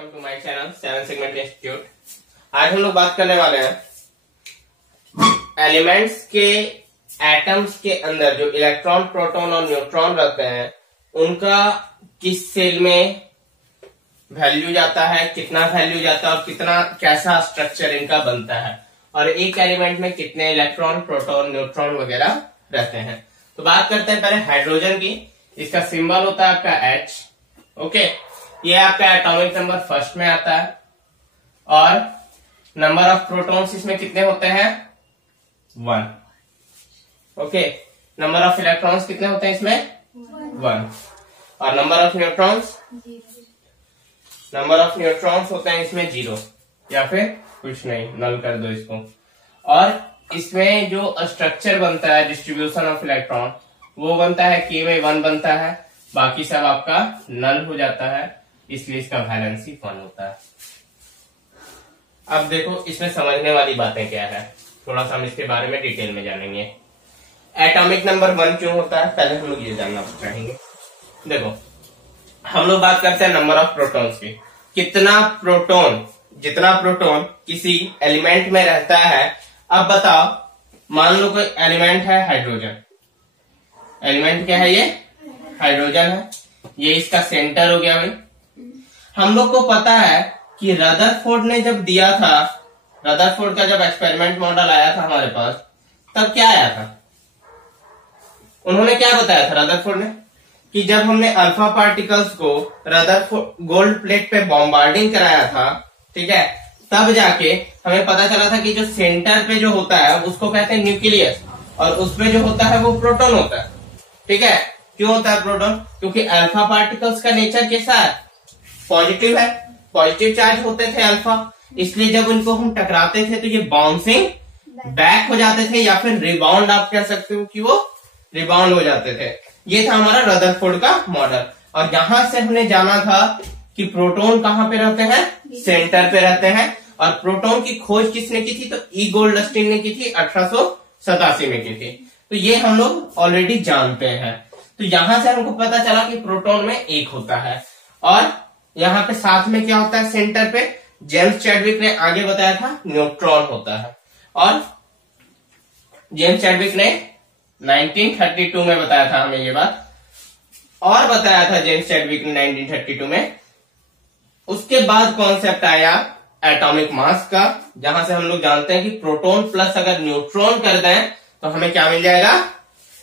Welcome to my channel seven segment institute. आज हम लोग बात करने वाले हैं एलिमेंट्स के एटम्स के अंदर जो इलेक्ट्रॉन, प्रोटॉन और न्यूट्रॉन रहते हैं उनका किस सेल में वैल्यू जाता है, कितना वैल्यू जाता है और कितना कैसा स्ट्रक्चर इनका बनता है, और एक एलिमेंट में कितने इलेक्ट्रॉन, प्रोटॉन, न्यूट्रॉन वगैरह रहते हैं। तो बात करते हैं पहले हाइड्रोजन की। इसका सिंबल होता है आपका H। ओके, ये आपका एटॉमिक नंबर फर्स्ट में आता है और नंबर ऑफ प्रोटॉन्स इसमें कितने होते हैं 1। ओके, नंबर ऑफ इलेक्ट्रॉन्स कितने होते हैं इसमें 1 और नंबर ऑफ न्यूट्रॉन्स होते हैं इसमें 0 या फिर कुछ नहीं, नल कर दो इसको। और इसमें जो स्ट्रक्चर बनता है डिस्ट्रीब्यूशन ऑफ इलेक्ट्रॉन वो बनता है K में 1 बनता है, बाकी सब आपका नल हो जाता है, इसलिए इसका वैलेंसी 1 होता है। अब देखो इसमें समझने वाली बातें क्या है, थोड़ा सा हम इसके बारे में डिटेल में जानेंगे। एटॉमिक नंबर 1 क्यों होता है, पहले हम लोग ये जानना चाहेंगे। देखो हम लोग बात करते हैं नंबर ऑफ प्रोटॉन्स की। जितना प्रोटॉन किसी एलिमेंट में रहता है। अब बताओ, मान लो कोई एलिमेंट है हाइड्रोजन। एलिमेंट क्या है, ये हाइड्रोजन है, ये इसका सेंटर हो गया भाई। हम लोग को पता है कि रदरफोर्ड ने जब दिया था, रदरफोर्ड का जब एक्सपेरिमेंट मॉडल आया था हमारे पास, तब क्या आया था, उन्होंने क्या बताया था रदरफोर्ड ने, कि जब हमने अल्फा पार्टिकल्स को रदरफोर्ड गोल्ड प्लेट पे बॉम्बार्डिंग कराया था, ठीक है, तब जाके हमें पता चला था कि जो सेंटर पे जो होता है उसको कहते हैं न्यूक्लियस, और उसमें जो होता है वो प्रोटॉन होता है। ठीक है, क्यों होता है प्रोटॉन, क्योंकि अल्फा पार्टिकल्स का नेचर कैसा है, पॉजिटिव है, पॉजिटिव चार्ज होते थे अल्फा, इसलिए जब उनको हम टकराते थे तो ये बाउंसिंग बैक हो जाते थे, या फिर रिबाउंड आप कह सकते हो कि वो रिबाउंड हो जाते थे। ये था हमारा रदरफोर्ड का मॉडल। और यहां से हमने जाना था कि प्रोटॉन कहां पे रहते हैं, सेंटर पे रहते हैं। और प्रोटॉन की खोज किसने की थी, तो ई गोल्डस्टीन ने की थी, 1887 में की थी। तो ये हम लोग ऑलरेडी जानते हैं। तो यहां से हमको पता चला कि प्रोटॉन में एक होता है, और यहाँ पे साथ में क्या होता है सेंटर पे, जेम्स चैडविक ने आगे बताया था न्यूट्रॉन होता है। और जेम्स चैडविक ने 1932 में बताया था हमें ये बात, और बताया था जेम्स चैडविक ने 1932 में। उसके बाद कॉन्सेप्ट आया एटॉमिक मास का, जहां से हम लोग जानते हैं कि प्रोटॉन प्लस अगर न्यूट्रॉन कर दें तो हमें क्या मिल जाएगा,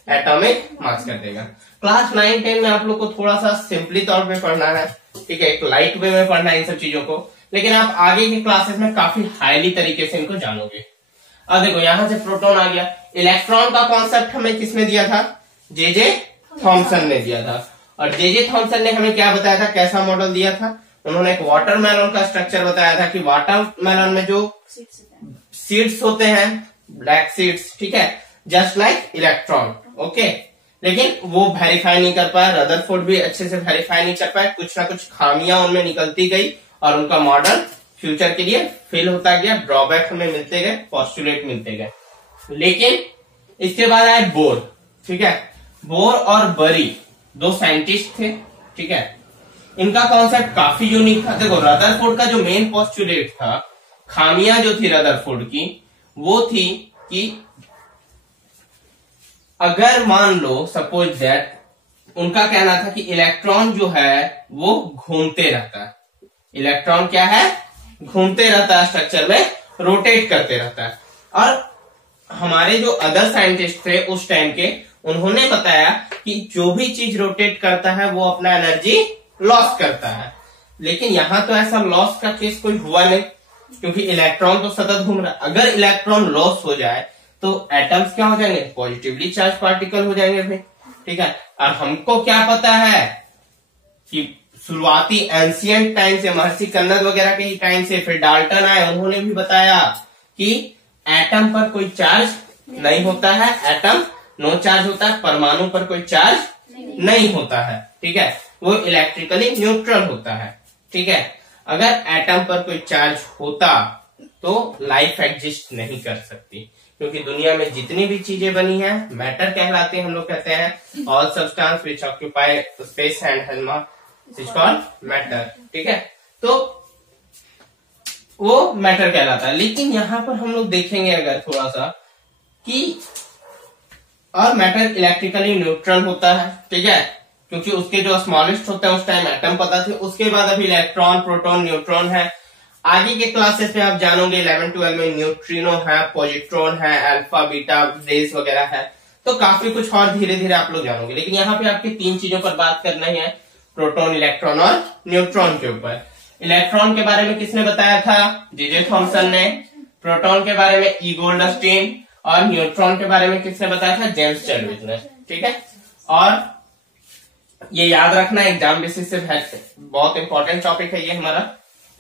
एटॉमिक मास कर देगा। क्लास 9-10 में आप लोग को थोड़ा सा सिंपली तौर पे पढ़ना है, ठीक है, एक लाइट वे में पढ़ना है इन सब चीजों को, लेकिन आप आगे की क्लासेस में काफी हाईली तरीके से इनको जानोगे। अब देखो यहां से प्रोटॉन आ गया। इलेक्ट्रॉन का कॉन्सेप्ट हमें किसने दिया था, जे थॉमसन ने दिया था। और जे थॉमसन ने हमें क्या बताया था, कैसा मॉडल दिया था, उन्होंने एक वाटरमेलन का स्ट्रक्चर बताया था कि वाटरमेलन में जो सीड्स होते हैं, ब्लैक सीड्स, ठीक है, जस्ट लाइक इलेक्ट्रॉन। ओके, लेकिन वो वेरीफाई नहीं कर पाया, रदरफोर्ड भी अच्छे से वेरीफाई नहीं कर पाया, कुछ ना कुछ खामियां उनमें निकलती गई और उनका मॉडल फ्यूचर के लिए फेल होता गया, ड्रॉबैक हमें मिलते गए, पोस्टुलेट मिलते गए। लेकिन इसके बाद आए बोर, ठीक है, बोर और बरी 2 साइंटिस्ट थे, ठीक है, इनका कॉन्सेप्ट काफी यूनिक था। देखो रदरफोर्ड का जो मेन पोस्टुलेट था, खामियां जो थी रदरफोर्ड की, वो थी कि अगर मान लो सपोज दैट, उनका कहना था कि इलेक्ट्रॉन जो है वो घूमते रहता है। इलेक्ट्रॉन क्या है, घूमते रहता है, स्ट्रक्चर में रोटेट करते रहता है। और हमारे जो अदर साइंटिस्ट थे उस टाइम के, उन्होंने बताया कि जो भी चीज रोटेट करता है वो अपना एनर्जी लॉस करता है। लेकिन यहां तो ऐसा लॉस का केस कोई हुआ नहीं, क्योंकि इलेक्ट्रॉन तो सतत घूम रहा है। अगर इलेक्ट्रॉन लॉस हो जाए तो एटम्स क्या हो जाएंगे, पॉजिटिवली चार्ज पार्टिकल हो जाएंगे भाई, ठीक है। और हमको क्या पता है कि शुरुआती एंशिएंट टाइम से, महर्षि कन्नद वगैरह के ही टाइम से, फिर डाल्टन आए, उन्होंने भी बताया कि एटम पर कोई चार्ज नहीं होता है, एटम नो चार्ज होता है, परमाणु पर कोई चार्ज नहीं होता है, ठीक है, वो इलेक्ट्रिकली न्यूट्रल होता है, ठीक है। अगर एटम पर कोई चार्ज होता तो लाइफ एग्जिस्ट नहीं कर सकती, क्योंकि दुनिया में जितनी भी चीजें बनी हैं मैटर कहलाते हैं। हम लोग कहते हैं all substance which occupy space and has mass is called matter, ठीक है। तो वो मैटर कहलाता है। लेकिन यहाँ पर हम लोग देखेंगे अगर थोड़ा सा कि और मैटर इलेक्ट्रिकली न्यूट्रल होता है, ठीक है, क्योंकि उसके जो स्मॉलेस्ट होते हैं उस टाइम एटम पता थे। उसके बाद अभी इलेक्ट्रॉन, प्रोटॉन, न्यूट्रॉन है। आगे के क्लासेस में आप जानोगे 11-12 में न्यूट्रिनो है, पॉजिट्रॉन है, अल्फा, बीटा, रेस वगैरह है। तो काफी कुछ और धीरे धीरे आप लोग जानोगे। लेकिन यहाँ पे आपके 3 चीजों पर बात करना ही है, प्रोटॉन, इलेक्ट्रॉन और न्यूट्रॉन के ऊपर। इलेक्ट्रॉन के बारे में किसने बताया था? जे थॉमसन ने। प्रोटॉन के बारे में ई गोल्डस्टीन, और न्यूट्रॉन के बारे में किसने बताया था? जेम्स चैडविक ने, ठीक है। और ये याद रखना एग्जाम बेसिस से बहुत इंपॉर्टेंट टॉपिक है ये हमारा।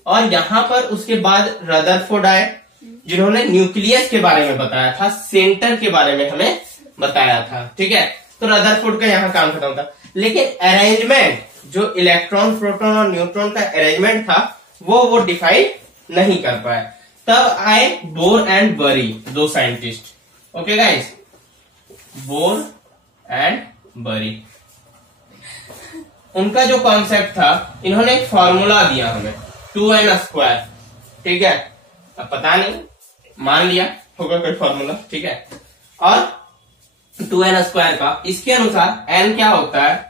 और यहाँ पर उसके बाद रदरफोर्ड आए, जिन्होंने न्यूक्लियस के बारे में बताया था, सेंटर के बारे में हमें बताया था, ठीक है। तो रदरफोर्ड का यहाँ काम खत्म था। लेकिन अरेंजमेंट, जो इलेक्ट्रॉन, प्रोटॉन और न्यूट्रॉन का अरेंजमेंट था, वो डिफाइन नहीं कर पाए। तब आए बोर एंड बरी, 2 scientist. Okay guys, bore and बरी, उनका जो कॉन्सेप्ट था, इन्होंने एक फॉर्मूला दिया हमें 2n², ठीक है। अब पता नहीं, मान लिया होगा कोई फॉर्मूला, ठीक है। और 2n² का इसके अनुसार n क्या होता है?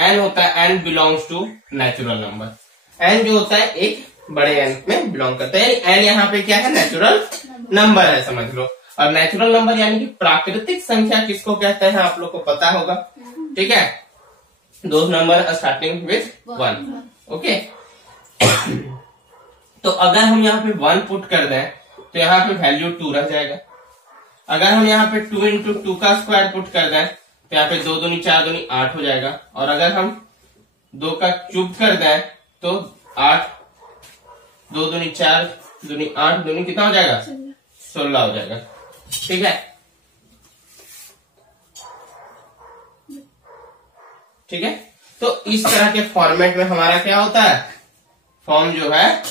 n होता है n belongs to natural number. n जो होता है एक बड़े n में बिलोंग करता है, यानी n यहाँ पे क्या है? नेचुरल नंबर है, समझ लो। और नेचुरल नंबर यानी कि प्राकृतिक संख्या किसको कहते हैं आप लोग को पता होगा, ठीक है। Those number starting with 1, okay. तो अगर हम यहाँ पे 1 पुट कर दें तो यहाँ पे वैल्यू 2 रह जाएगा। अगर हम यहाँ पे 2 × 2 का स्क्वायर पुट कर दें तो यहाँ पे 2 दूनी 4 दूनी 8 हो जाएगा। और अगर हम 2 का क्यूब कर दें तो 8, 2 दूनी 4 दूनी 8 दूनी कितना हो जाएगा? 16 हो जाएगा, ठीक है। ठीक है, तो इस तरह के फॉर्मेट में हमारा क्या होता है? फॉर्म जो है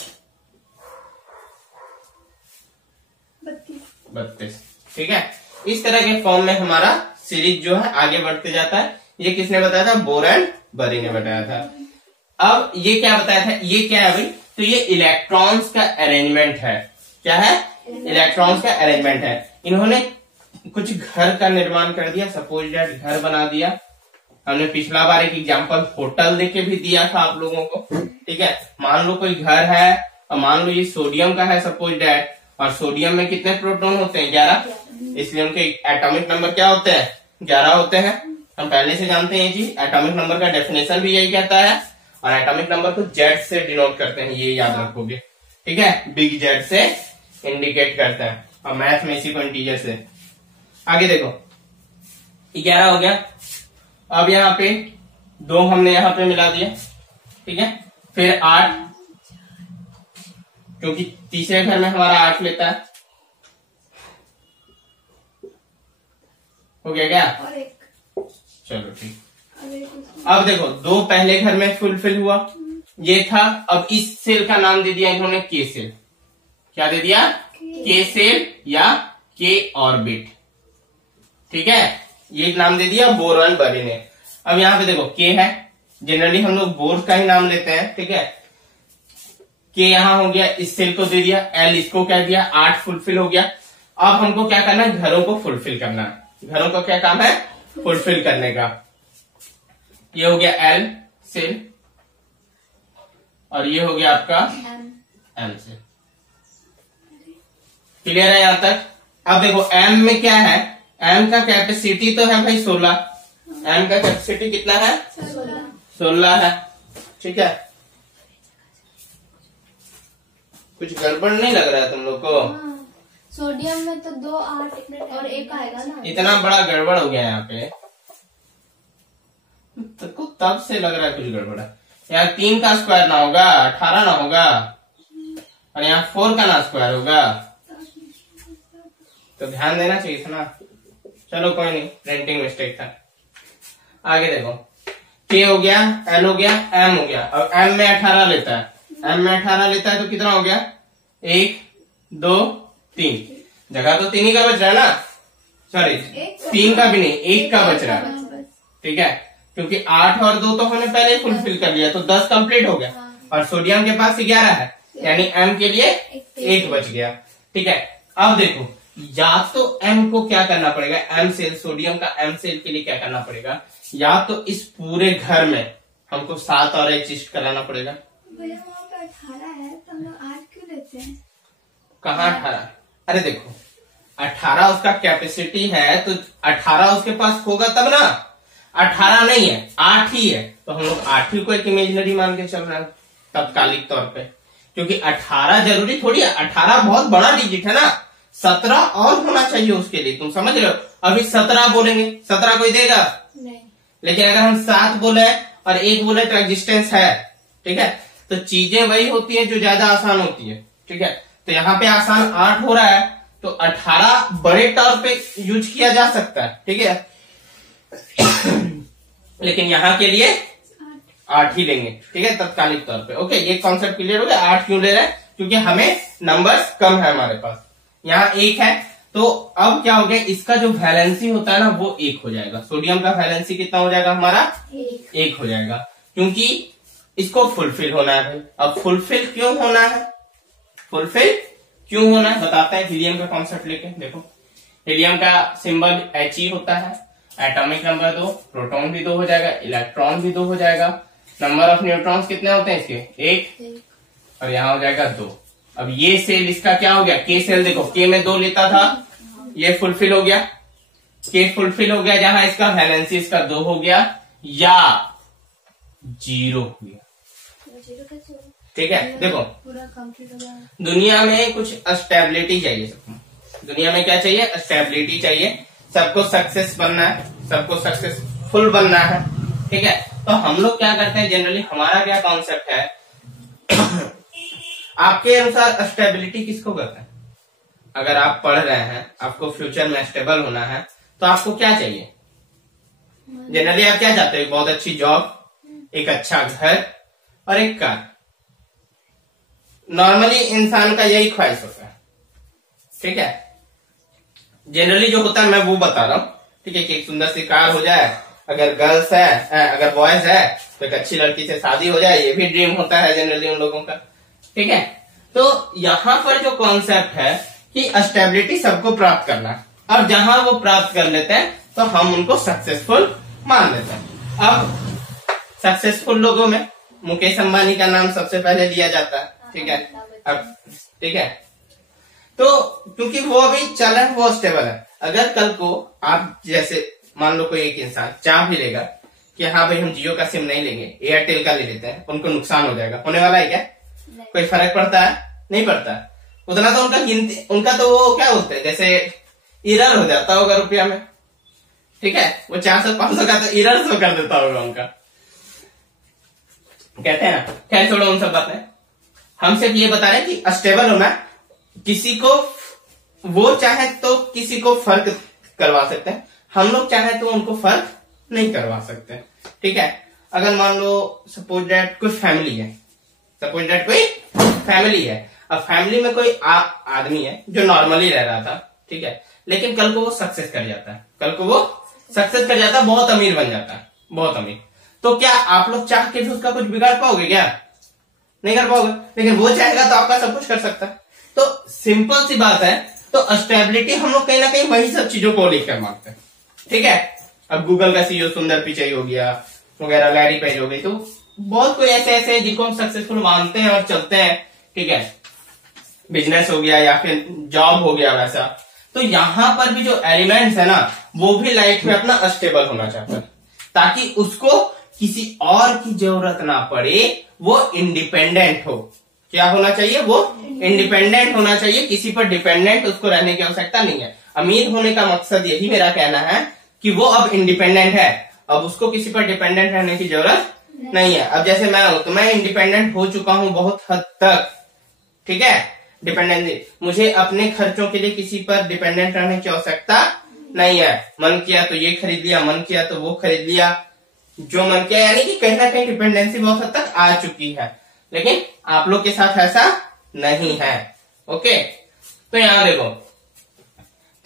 32, ठीक है। इस तरह के फॉर्म में हमारा सीरीज जो है आगे बढ़ते जाता है। ये किसने बताया था? बोर एंड बरी ने बताया था। अब ये क्या बताया था? ये क्या है भाई? तो ये इलेक्ट्रॉन्स का अरेंजमेंट है। क्या है? इलेक्ट्रॉन्स का अरेंजमेंट है। इन्होंने कुछ घर का निर्माण कर दिया, सपोज दैट घर बना दिया। हमने पिछला बार एक एग्जांपल होटल देके भी दिया था आप लोगों को, ठीक है। मान लो कोई घर है और मान लो ये सोडियम का है, सपोज दैट, और सोडियम में कितने प्रोटॉन होते हैं? 11, इसलिए उनके एटॉमिक नंबर क्या होते हैं? 11 होते हैं। हम पहले से जानते हैं ये चीज। एटॉमिक नंबर का डेफिनेशन भी यही कहता है, और एटॉमिक नंबर को जेड से डिनोट करते हैं, ये याद रखोगे, ठीक है। बिग जेड से इंडिकेट करते हैं, और मैथ में इसी को इंटीजर से। आगे देखो, 11 हो गया। अब यहाँ पे 2 हमने यहाँ पे मिला दिया, ठीक है। फिर 8, क्योंकि तीसरे घर में हमारा 8 लेता है। हो गया क्या? चलो ठीक। अब देखो 2 पहले घर में फुलफिल हुआ, ये था। अब इस सेल का नाम दे दिया इन्होंने के सेल। क्या दे दिया? के सेल या के ऑर्बिट, ठीक है। ये नाम दे दिया बोर एंड बरी ने। अब यहाँ पे देखो के है, जनरली हम लोग बोर का ही नाम लेते हैं, ठीक है। के यहाँ हो गया, इस सेल को दे दिया, एल इसको कह दिया, 8 फुलफिल हो गया। अब हमको क्या करना है? घरों को फुलफिल करना है। घरों का क्या काम है? फुलफिल करने का। ये हो गया एल सेल, और ये हो गया आपका एम सेल। क्लियर है यहां तक? अब देखो एम में क्या है? एम का कैपेसिटी तो है भाई 16। एम का कैपेसिटी कितना है? 16 है, ठीक है। कुछ गड़बड़ नहीं लग रहा है तुम लोग को? सोडियम में तो 2, 8 और 1 आएगा ना। इतना बड़ा गड़बड़ हो गया यहाँ पे, तो तब से लग रहा है कुछ गड़बड़ है। यहाँ 3 का स्क्वायर ना होगा, 18 ना होगा, और यहाँ 4 का ना स्क्वायर होगा, तो ध्यान देना चाहिए था ना। चलो कोई नहीं, प्रिंटिंग मिस्टेक था। आगे देखो, के हो गया, एल हो गया, एम हो गया। अब एम में 18 लेता है, एम में 18 लेता है तो कितना हो गया? 1, 2, 3। जगह तो 3 ही का बच रहा है ना, सॉरी 3 का भी नहीं, 1 का बच रहा है, ठीक है। क्योंकि 8 और 2 तो हमने पहले फुलफिल कर लिया, तो 10 कंप्लीट हो गया। और सोडियम के पास 11 है, यानी m के लिए 1 बच गया। ठीक है, अब देखो या तो m को क्या करना पड़ेगा, m सेल, सोडियम का m सेल के लिए क्या करना पड़ेगा, या तो इस पूरे घर में हमको 7 और एग्जिस्ट कराना पड़ेगा। भैया वहाँ पे 18 है तो हम लोग 8 क्यों लेते हैं? कहाँ 18? अरे देखो 18 उसका कैपेसिटी है तो 18 उसके पास होगा तब ना, 18 नहीं है 8 ही है, तो हम लोग 8 ही को एक इमेजिनरी मान के चल रहे हैं तत्कालिक तौर पे, क्योंकि 18 जरूरी थोड़ी है, 18 बहुत बड़ा डिजिट है ना, 17 और होना चाहिए उसके लिए, तुम समझ रहे हो। अभी 17 बोलेंगे, 17 कोई देगा नहीं, लेकिन अगर हम 7 बोले और 1 बोले तो एग्जिस्टेंस है। ठीक है, तो चीजें वही होती है जो ज्यादा आसान होती है। ठीक है, तो यहाँ पे आसान 8 हो रहा है तो 18 बड़े तौर पे यूज किया जा सकता है। ठीक है, लेकिन यहाँ के लिए 8 ही लेंगे। ठीक है, तत्कालिक तौर पे। ओके, ये कॉन्सेप्ट क्लियर हो गया। 8 क्यों ले रहे हैं, क्योंकि हमें नंबर्स कम है हमारे पास, यहाँ 1 है, तो अब क्या हो गया, इसका जो वैलेंसी होता है ना वो 1 हो जाएगा। सोडियम का वैलेंसी कितना हो जाएगा हमारा, 1 हो जाएगा, क्योंकि इसको फुलफिल होना है। अब फुलफिल क्यों होना है, फुलफिल क्यों होना है बताते हैं हीलियम का कॉन्सेप्ट लेके। देखो हीलियम का सिंबल He होता है, एटॉमिक नंबर 2, प्रोटॉन भी 2 हो जाएगा, इलेक्ट्रॉन भी 2 हो जाएगा, नंबर ऑफ न्यूट्रॉन्स कितने होते हैं इसके 1, और यहाँ हो जाएगा 2। अब ये सेल इसका क्या हो गया, के सेल, देखो के में 2 लेता था, ये फुलफिल हो गया, के फुलफिल हो गया, जहां इसका वैलेंसी इसका 2 हो गया या 0 हो गया। ठीक है, देखो पूरा कंप्लीट हो गया। दुनिया में कुछ स्टेबिलिटी चाहिए सबको, दुनिया में क्या चाहिए, स्टेबिलिटी चाहिए, सबको सक्सेस बनना है, सबको सक्सेसफुल बनना है। ठीक है, तो हम लोग क्या करते हैं जनरली, हमारा क्या कॉन्सेप्ट है आपके अनुसार स्टेबिलिटी किसको कहते हैं? अगर आप पढ़ रहे हैं, आपको फ्यूचर में स्टेबल होना है, तो आपको क्या चाहिए जनरली, आप क्या चाहते हो, बहुत अच्छी जॉब, एक अच्छा घर और एक कार। नॉर्मली इंसान का यही ख्वाहिश होता है। ठीक है, जनरली जो होता है मैं वो बता रहा हूँ। ठीक है, कि एक सुंदर सी कार हो जाए, अगर गर्ल्स है, अगर बॉयज है तो एक अच्छी लड़की से शादी हो जाए, ये भी ड्रीम होता है जनरली उन लोगों का। ठीक है, तो यहाँ पर जो कॉन्सेप्ट है कि स्टेबिलिटी सबको प्राप्त करना है, और जहां वो प्राप्त कर लेते हैं तो हम उनको सक्सेसफुल मान लेते हैं। अब सक्सेसफुल लोगों में मुकेश अंबानी का नाम सबसे पहले लिया जाता है। ठीक है, अब ठीक है, तो क्योंकि वो अभी चल रहा है, वो स्टेबल है। अगर कल को आप जैसे मान लो कोई एक इंसान चाह भी लेगा कि हाँ भाई हम जियो का सिम नहीं लेंगे, एयरटेल का ले लेते हैं, उनको नुकसान हो जाएगा, होने वाला है क्या? कोई फर्क पड़ता है? नहीं पड़ता। उतना तो उनका गिनती, उनका तो वो क्या बोलते हैं, जैसे इरर हो जाता होगा रुपया में। ठीक है, वो 400-500 का तो इरर शो कर देता होगा उनका, कहते हैं ना। खैर छोड़ो उन सब बातें, हम सिर्फ ये बता रहे हैं कि स्टेबल होना, किसी को वो चाहे तो किसी को फर्क करवा सकते हैं, हम लोग चाहे तो उनको फर्क नहीं करवा सकते। ठीक है, अगर मान लो सपोज दैट कोई फैमिली है, सपोज दैट कोई फैमिली है, अब फैमिली में कोई आदमी है जो नॉर्मली रह रहा था। ठीक है, लेकिन कल को वो सक्सेस कर जाता है, कल को वो सक्सेस कर जाता है, बहुत अमीर बन जाता है, बहुत अमीर, तो क्या आप लोग चाह के भी उसका कुछ बिगाड़ पाओगे क्या? नहीं कर पाओगे। लेकिन वो चाहेगा तो आपका सब कुछ कर सकता है। तो सिंपल सी बात है, तो स्टेबिलिटी हम लोग कहीं ना कहीं वही सब चीजों को लेकर मांगते हैं। ठीक है, अब गूगल का सीईओ सुंदर पिचाई हो गया वगैरह, लैरी पेज हो गई, तो बहुत कोई ऐसे ऐसे जिनको हम सक्सेसफुल मानते हैं और चलते हैं। ठीक है, बिजनेस हो गया या फिर जॉब हो गया वैसा। तो यहां पर भी जो एलिमेंट्स है ना, वो भी लाइफ में अपना स्टेबल होना चाहता है, ताकि उसको किसी और की जरूरत ना पड़े, वो इंडिपेंडेंट हो। क्या होना चाहिए? वो इंडिपेंडेंट होना चाहिए, किसी पर डिपेंडेंट उसको रहने की आवश्यकता नहीं है। अमीर होने का मकसद यही मेरा कहना है कि वो अब इंडिपेंडेंट है, अब उसको किसी पर डिपेंडेंट रहने की जरूरत नहीं है। अब जैसे मैं हूं तो मैं इंडिपेंडेंट हो चुका हूं बहुत हद तक। ठीक है, डिपेंडेंसी, मुझे अपने खर्चों के लिए किसी पर डिपेंडेंट रहने की आवश्यकता नहीं है। मन किया तो ये खरीद लिया, मन किया तो वो खरीद लिया, जो मन किया, यानी कि कहीं ना कहीं डिपेंडेंसी बहुत हद तक आ चुकी है। लेकिन आप लोग के साथ ऐसा नहीं है। ओके, तो यहां देखो,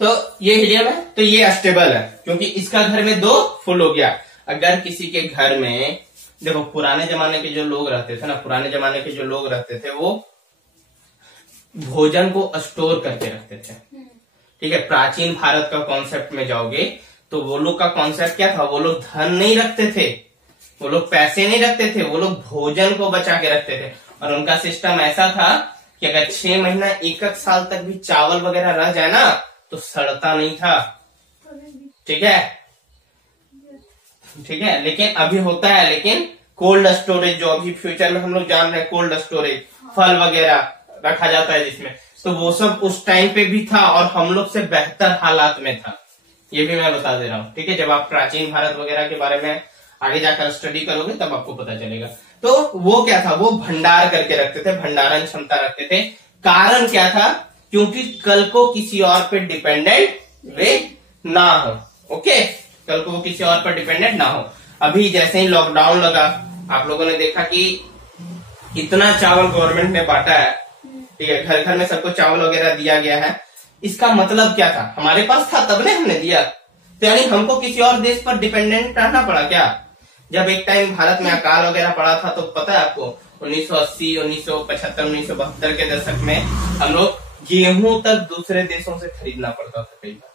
तो ये हीलियम है, तो ये स्टेबल है क्योंकि इसका घर में 2 फुल हो गया। अगर किसी के घर में, देखो पुराने जमाने के जो लोग रहते थे ना, पुराने जमाने के जो लोग रहते थे वो भोजन को स्टोर करके रखते थे। ठीक है, प्राचीन भारत का कॉन्सेप्ट में जाओगे तो वो लोग का कॉन्सेप्ट क्या था, वो लोग धन नहीं रखते थे, वो लोग पैसे नहीं रखते थे, वो लोग भोजन को बचा के रखते थे। और उनका सिस्टम ऐसा था कि अगर 6 महीना 1 साल तक भी चावल वगैरह रह जाए ना तो सड़ता नहीं था। ठीक है, ठीक है, लेकिन अभी होता है, लेकिन कोल्ड स्टोरेज जो अभी फ्यूचर में हम लोग जान रहे हैं, कोल्ड स्टोरेज फल वगैरह रखा जाता है जिसमें, तो वो सब उस टाइम पे भी था और हम लोग से बेहतर हालात में था। ये भी मैं बता दे रहा हूँ। ठीक है, जब आप प्राचीन भारत वगैरह के बारे में आगे जाकर स्टडी करोगे तब आपको पता चलेगा। तो वो क्या था, वो भंडार करके रखते थे, भंडारण क्षमता रखते थे। कारण क्या था, क्योंकि कल को किसी और पे डिपेंडेंट वे ना हो। ओके, कल को वो किसी और पर डिपेंडेंट ना हो। अभी जैसे ही लॉकडाउन लगा, आप लोगों ने देखा कि इतना चावल गवर्नमेंट ने बांटा है। ठीक है, घर घर में सबको चावल वगैरह दिया गया है। इसका मतलब क्या था, हमारे पास था तब ने हमने दिया, तो यानी हमको किसी और देश पर डिपेंडेंट रहना पड़ा क्या। जब एक टाइम भारत में अकाल वगैरह पड़ा था तो पता है आपको 1980, 1975, 1972 के दशक में हम लोग गेहूं तक दूसरे देशों से खरीदना पड़ता था कई बार।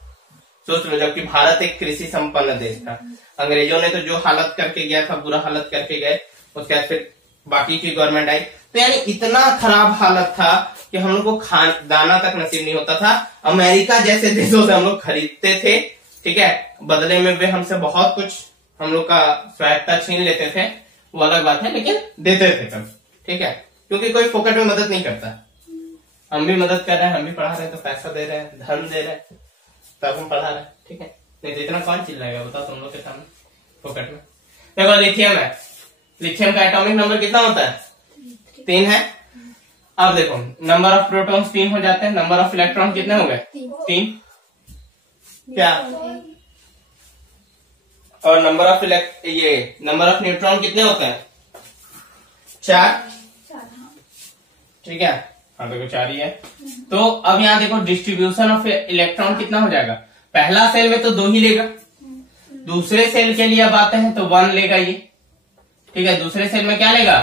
सोच लो, जबकि भारत एक कृषि संपन्न देश था। अंग्रेजों ने तो जो हालत करके गया था, बुरा हालत करके गए, उसके बाद फिर बाकी की गवर्नमेंट आई, तो यानी इतना खराब हालत था कि हम लोग को दाना तक नसीब नहीं होता था। अमेरिका जैसे देशों से हम लोग खरीदते थे। ठीक है, बदले में वे हमसे बहुत कुछ हम लोग का स्वायत्ता छीन लेते थे, वो अलग बात है, लेकिन देते थे कम। ठीक है, क्योंकि कोई फोकट में मदद नहीं करता। हम भी मदद कर रहे हैं, हम भी पढ़ा रहे हैं, तो पैसा दे रहे हैं, धन दे रहे हैं, तब हम पढ़ा रहे हैं। ठीक है, नहीं तो इतना कौन चिल्लाएगा बताओ तुम लोग के सामने फोकट में। देखो लिथियम है, लिथियम का एटॉमिक नंबर कितना होता है, 3 है। अब देखो नंबर ऑफ प्रोटॉन्स 3 हो जाते हैं, नंबर ऑफ इलेक्ट्रॉन कितने हो गए, 3। क्या, और number of number of neutron कितने होते हैं, 4। ठीक है, हाँ देखो 4 ही है। तो अब यहाँ देखो डिस्ट्रीब्यूशन ऑफ इलेक्ट्रॉन कितना हो जाएगा, पहला सेल में तो 2 ही लेगा, दूसरे सेल के लिए अब आते हैं तो 1 लेगा ये। ठीक है, दूसरे सेल में क्या लेगा,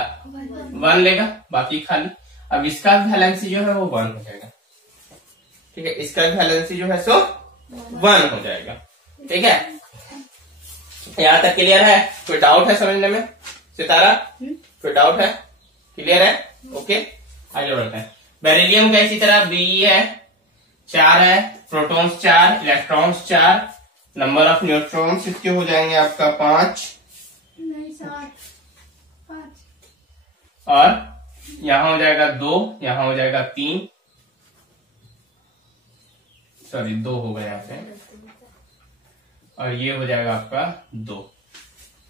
1 लेगा, बाकी खाली। अब इसका वैलेंसी जो है वो 1 हो जाएगा। ठीक है, इसका वैलेंसी जो है सो 1 हो जाएगा। ठीक है, यहां तक क्लियर है, कोई डाउट है समझने में सितारा, कोई डाउट है, क्लियर है। ओके, आगे बढ़ते हैं। बेरिलियम का इसी तरह बी है, 4 है, protons 4, electrons 4, number of neutrons इसके हो जाएंगे आपका 5, और यहां हो जाएगा 2, यहां हो जाएगा 3, सॉरी 2 हो गया यहाँ पे, और ये हो जाएगा आपका 2।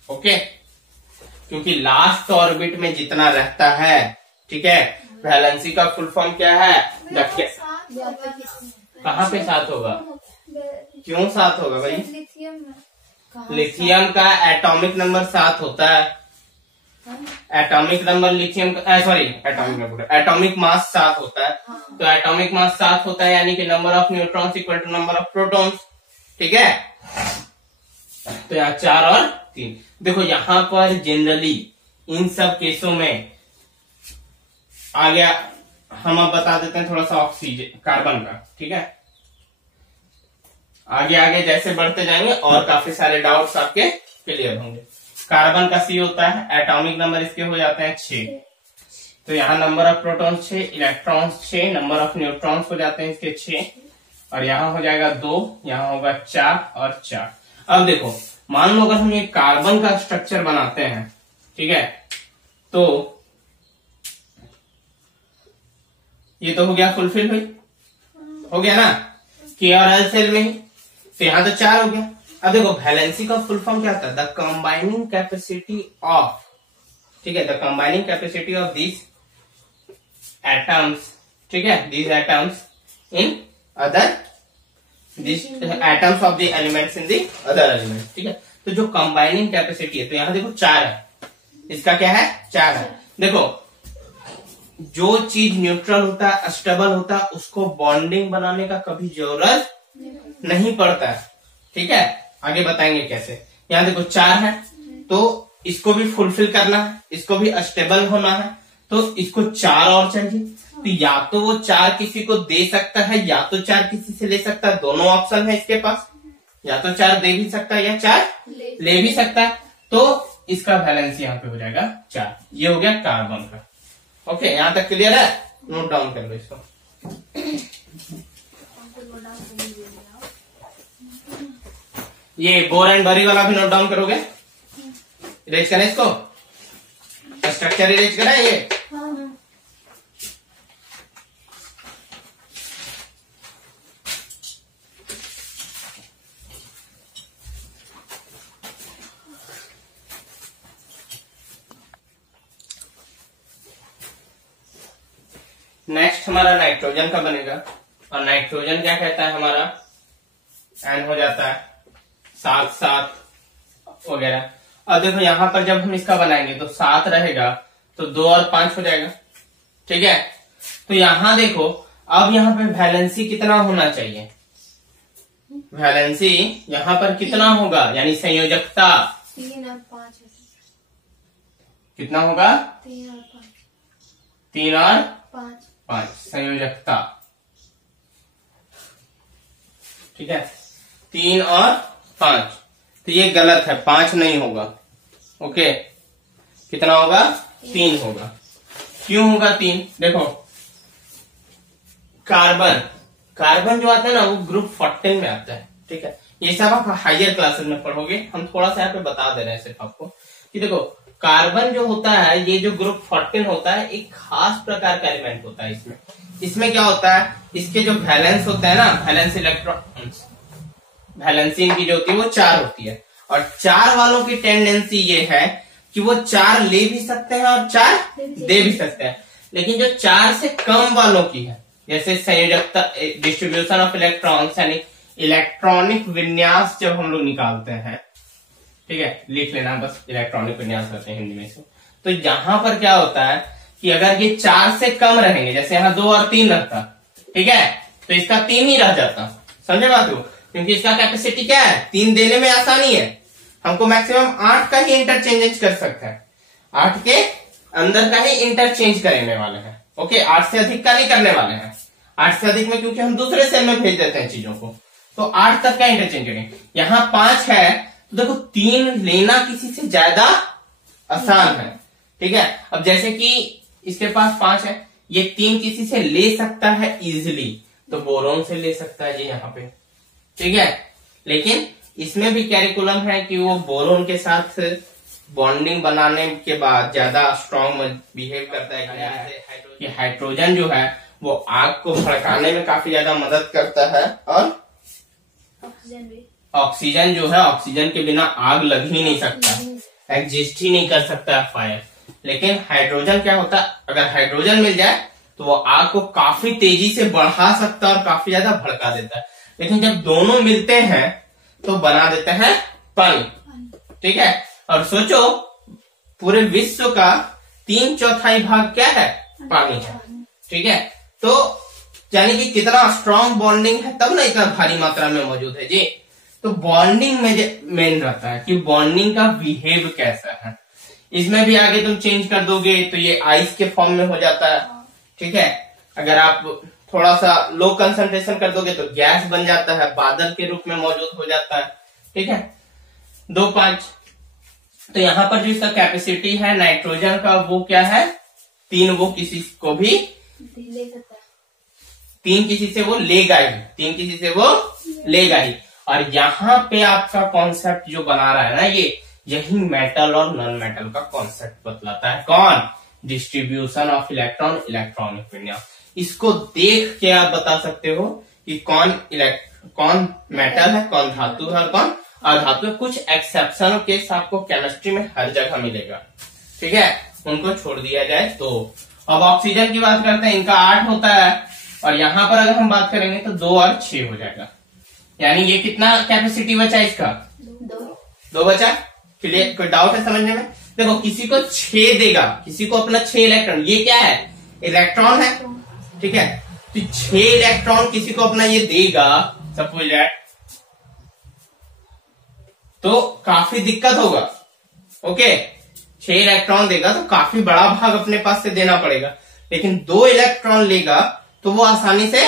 ओके, क्योंकि लास्ट ऑर्बिट में जितना रहता है, ठीक है, वैलेंसी का फुल फॉर्म क्या है, जबकि कहाँ पे 7 होगा, क्यों 7 होगा भाई, लिथियम का एटॉमिक नंबर 7 होता है। एटॉमिक नंबर लिथियम का एटॉमिक मास 7 होता है। तो एटॉमिक मास 7 होता है, यानी कि number of neutrons equal to number of protons. ठीक है, तो यहाँ 4 और 3। देखो यहाँ पर जनरली इन सब केसों में आ गया, हम अब बता देते हैं थोड़ा सा ऑक्सीजन कार्बन का। ठीक है, आगे आगे जैसे बढ़ते जाएंगे और काफी सारे डाउट्स आपके क्लियर होंगे। कार्बन का C होता है, एटॉमिक नंबर इसके हो जाते हैं 6। तो यहाँ number of protons 6, electrons 6, number of neutrons हो जाते हैं इसके 6, और यहाँ हो जाएगा 2, यहाँ होगा 4 और 4। अब देखो मान लो अगर हम ये कार्बन का स्ट्रक्चर बनाते हैं, ठीक है, तो ये तो हो गया फुलफिल हुई, हो गया ना, K और L सेल में ही, तो यहाँ तो 4 हो गया। अब देखो वैलेंसी का फुल फॉर्म क्या होता है, द कंबाइनिंग कैपेसिटी ऑफ, ठीक है, the combining capacity of this atoms, ठीक है, this atoms in other, this atoms of the elements in the other elements. ठीक है, तो जो कंबाइनिंग कैपेसिटी है, तो यहाँ देखो 4 है, इसका क्या है 4 है। देखो जो चीज न्यूट्रल होता है, स्टेबल होता है, उसको बॉन्डिंग बनाने का कभी जरूरत नहीं पड़ता है। ठीक है, आगे बताएंगे कैसे। यहाँ देखो 4 है, तो इसको भी फुलफिल करना है, इसको भी स्टेबल होना है, तो इसको 4 और चाहिए। तो या तो वो 4 किसी को दे सकता है या तो 4 किसी से ले सकता है, दोनों ऑप्शन है इसके पास। या तो 4 दे भी सकता है या 4 ले भी सकता है, तो इसका वैलेंसी यहाँ पे हो जाएगा 4। ये हो गया कार्बन का। ओके, यहाँ तक क्लियर है? नोट डाउन कर लो इसको। ये बोर एंड बरी वाला भी नोट डाउन करोगे? इरेज करें इसको, स्ट्रक्चर इरेज करें ये। नेक्स्ट हमारा नाइट्रोजन का बनेगा, और नाइट्रोजन क्या कहता है हमारा, एन हो जाता है 7 7 वगैरह। और देखो यहाँ पर जब हम इसका बनाएंगे तो 7 रहेगा तो 2 और 5 हो जाएगा। ठीक है, तो यहाँ देखो अब यहाँ पे वैलेंसी कितना होना चाहिए, वैलेंसी यहाँ पर कितना होगा, यानी संयोजकता 3 और 5 कितना होगा, 3 और 5 संयोजकता। ठीक है, 3 और 5, तो ये गलत है, 5 नहीं होगा। ओके, कितना होगा, 3 होगा। क्यों होगा 3? देखो कार्बन जो आता है ना वो ग्रुप 14 में आता है। ठीक है, ये सब आप हायर क्लासेस में पढ़ोगे, हम थोड़ा सा यहाँ पे बता दे रहे हैं सिर्फ आपको कि देखो कार्बन जो होता है, ये जो ग्रुप 14 होता है, एक खास प्रकार का एलिमेंट होता है। इसमें क्या होता है, इसके जो वैलेंस होता है ना, वैलेंस इलेक्ट्रॉन, वैलेंसी इनकी जो होती है वो 4 होती है, और 4 वालों की टेंडेंसी ये है कि वो 4 ले भी सकते हैं और 4 दे भी सकते हैं। लेकिन जो 4 से कम वालों की है, जैसे संयोजकता, डिस्ट्रीब्यूशन ऑफ इलेक्ट्रॉन्स, यानी इलेक्ट्रॉनिक विन्यास जब हम लोग निकालते हैं, ठीक है, लिख लेना बस, इलेक्ट्रॉनिक विन्यास करते हैं हिंदी में से। तो यहां पर क्या होता है कि अगर ये 4 से कम रहेंगे, जैसे यहाँ 2 और 3 रहता, ठीक है, तो इसका 3 ही रह जाता। समझे बात को? क्योंकि इसका कैपेसिटी क्या है, 3 देने में आसानी है, हमको मैक्सिमम 8 का ही इंटरचेंज कर सकता है, 8 के अंदर का ही इंटरचेंज करने वाले हैं। ओके, 8 से अधिक का नहीं करने वाले हैं। 8 से अधिक में क्योंकि हम दूसरे सेल में भेज देते हैं चीजों को, तो 8 तक का इंटरचेंज करेंगे। यहाँ 5 है तो देखो 3 लेना किसी से ज्यादा आसान है। ठीक है, अब जैसे कि इसके पास 5 है, ये 3 किसी से ले सकता है इजिली, तो बोरोन से ले सकता है ये यहाँ पे। ठीक है, लेकिन इसमें भी कैरिकुलम है कि वो बोरोन के साथ बॉन्डिंग बनाने के बाद ज्यादा स्ट्रॉन्ग बिहेव करता है। कि हाइड्रोजन जो है वो आग को भड़काने में काफी ज्यादा मदद करता है, और ऑक्सीजन जो है, ऑक्सीजन के बिना आग लग ही नहीं सकता, एग्जिस्ट ही नहीं कर सकता फायर। लेकिन हाइड्रोजन क्या होता है, अगर हाइड्रोजन मिल जाए तो वो आग को काफी तेजी से बढ़ा सकता है और काफी ज्यादा भड़का देता है। लेकिन जब दोनों मिलते हैं तो बना देते हैं पानी। ठीक है, और सोचो पूरे विश्व का 3/4 भाग क्या है, पानी है। ठीक है, तो यानी कि कितना स्ट्रॉन्ग बॉन्डिंग है, तब ना इतना भारी मात्रा में मौजूद है जी। तो बॉन्डिंग में मेन रहता है कि बॉन्डिंग का बिहेव कैसा है। इसमें भी आगे तुम चेंज कर दोगे तो ये आइस के फॉर्म में हो जाता है। ठीक है, अगर आप थोड़ा सा लो कंसंट्रेशन कर दोगे तो गैस बन जाता है, बादल के रूप में मौजूद हो जाता है। ठीक है, 2 5। तो यहाँ पर जो इसका कैपेसिटी है नाइट्रोजन का वो क्या है, 3, वो किसी को भी ले सकता है, 3 किसी से वो लेगा ही, 3 किसी से वो लेगा ही। और यहाँ पे आपका कॉन्सेप्ट जो बना रहा है ना, ये यही मेटल और नॉन मेटल का कॉन्सेप्ट बतलाता है। कौन, डिस्ट्रीब्यूशन ऑफ इलेक्ट्रॉन, इलेक्ट्रॉनिक विन्यास। इसको देख के आप बता सकते हो कि कौन मेटल है, कौन धातु है और कौन अधातु है। कुछ एक्सेप्शन केस आपको केमिस्ट्री में हर जगह मिलेगा। ठीक है, उनको छोड़ दिया जाए तो। अब ऑक्सीजन की बात करते हैं, इनका 8 होता है, और यहाँ पर अगर हम बात करेंगे तो 2 और 6 हो जाएगा। यानी ये कितना कैपेसिटी बचा इसका, 2 बचा। क्लियर, कोई डाउट है समझने में? देखो किसी को 6 देगा, किसी को अपना 6 इलेक्ट्रॉन, ये क्या है, इलेक्ट्रॉन है। ठीक है, तो 6 इलेक्ट्रॉन किसी को अपना ये देगा सपोज दैट, तो काफी दिक्कत होगा। ओके, 6 इलेक्ट्रॉन देगा तो काफी बड़ा भाग अपने पास से देना पड़ेगा। लेकिन 2 इलेक्ट्रॉन लेगा तो वो आसानी से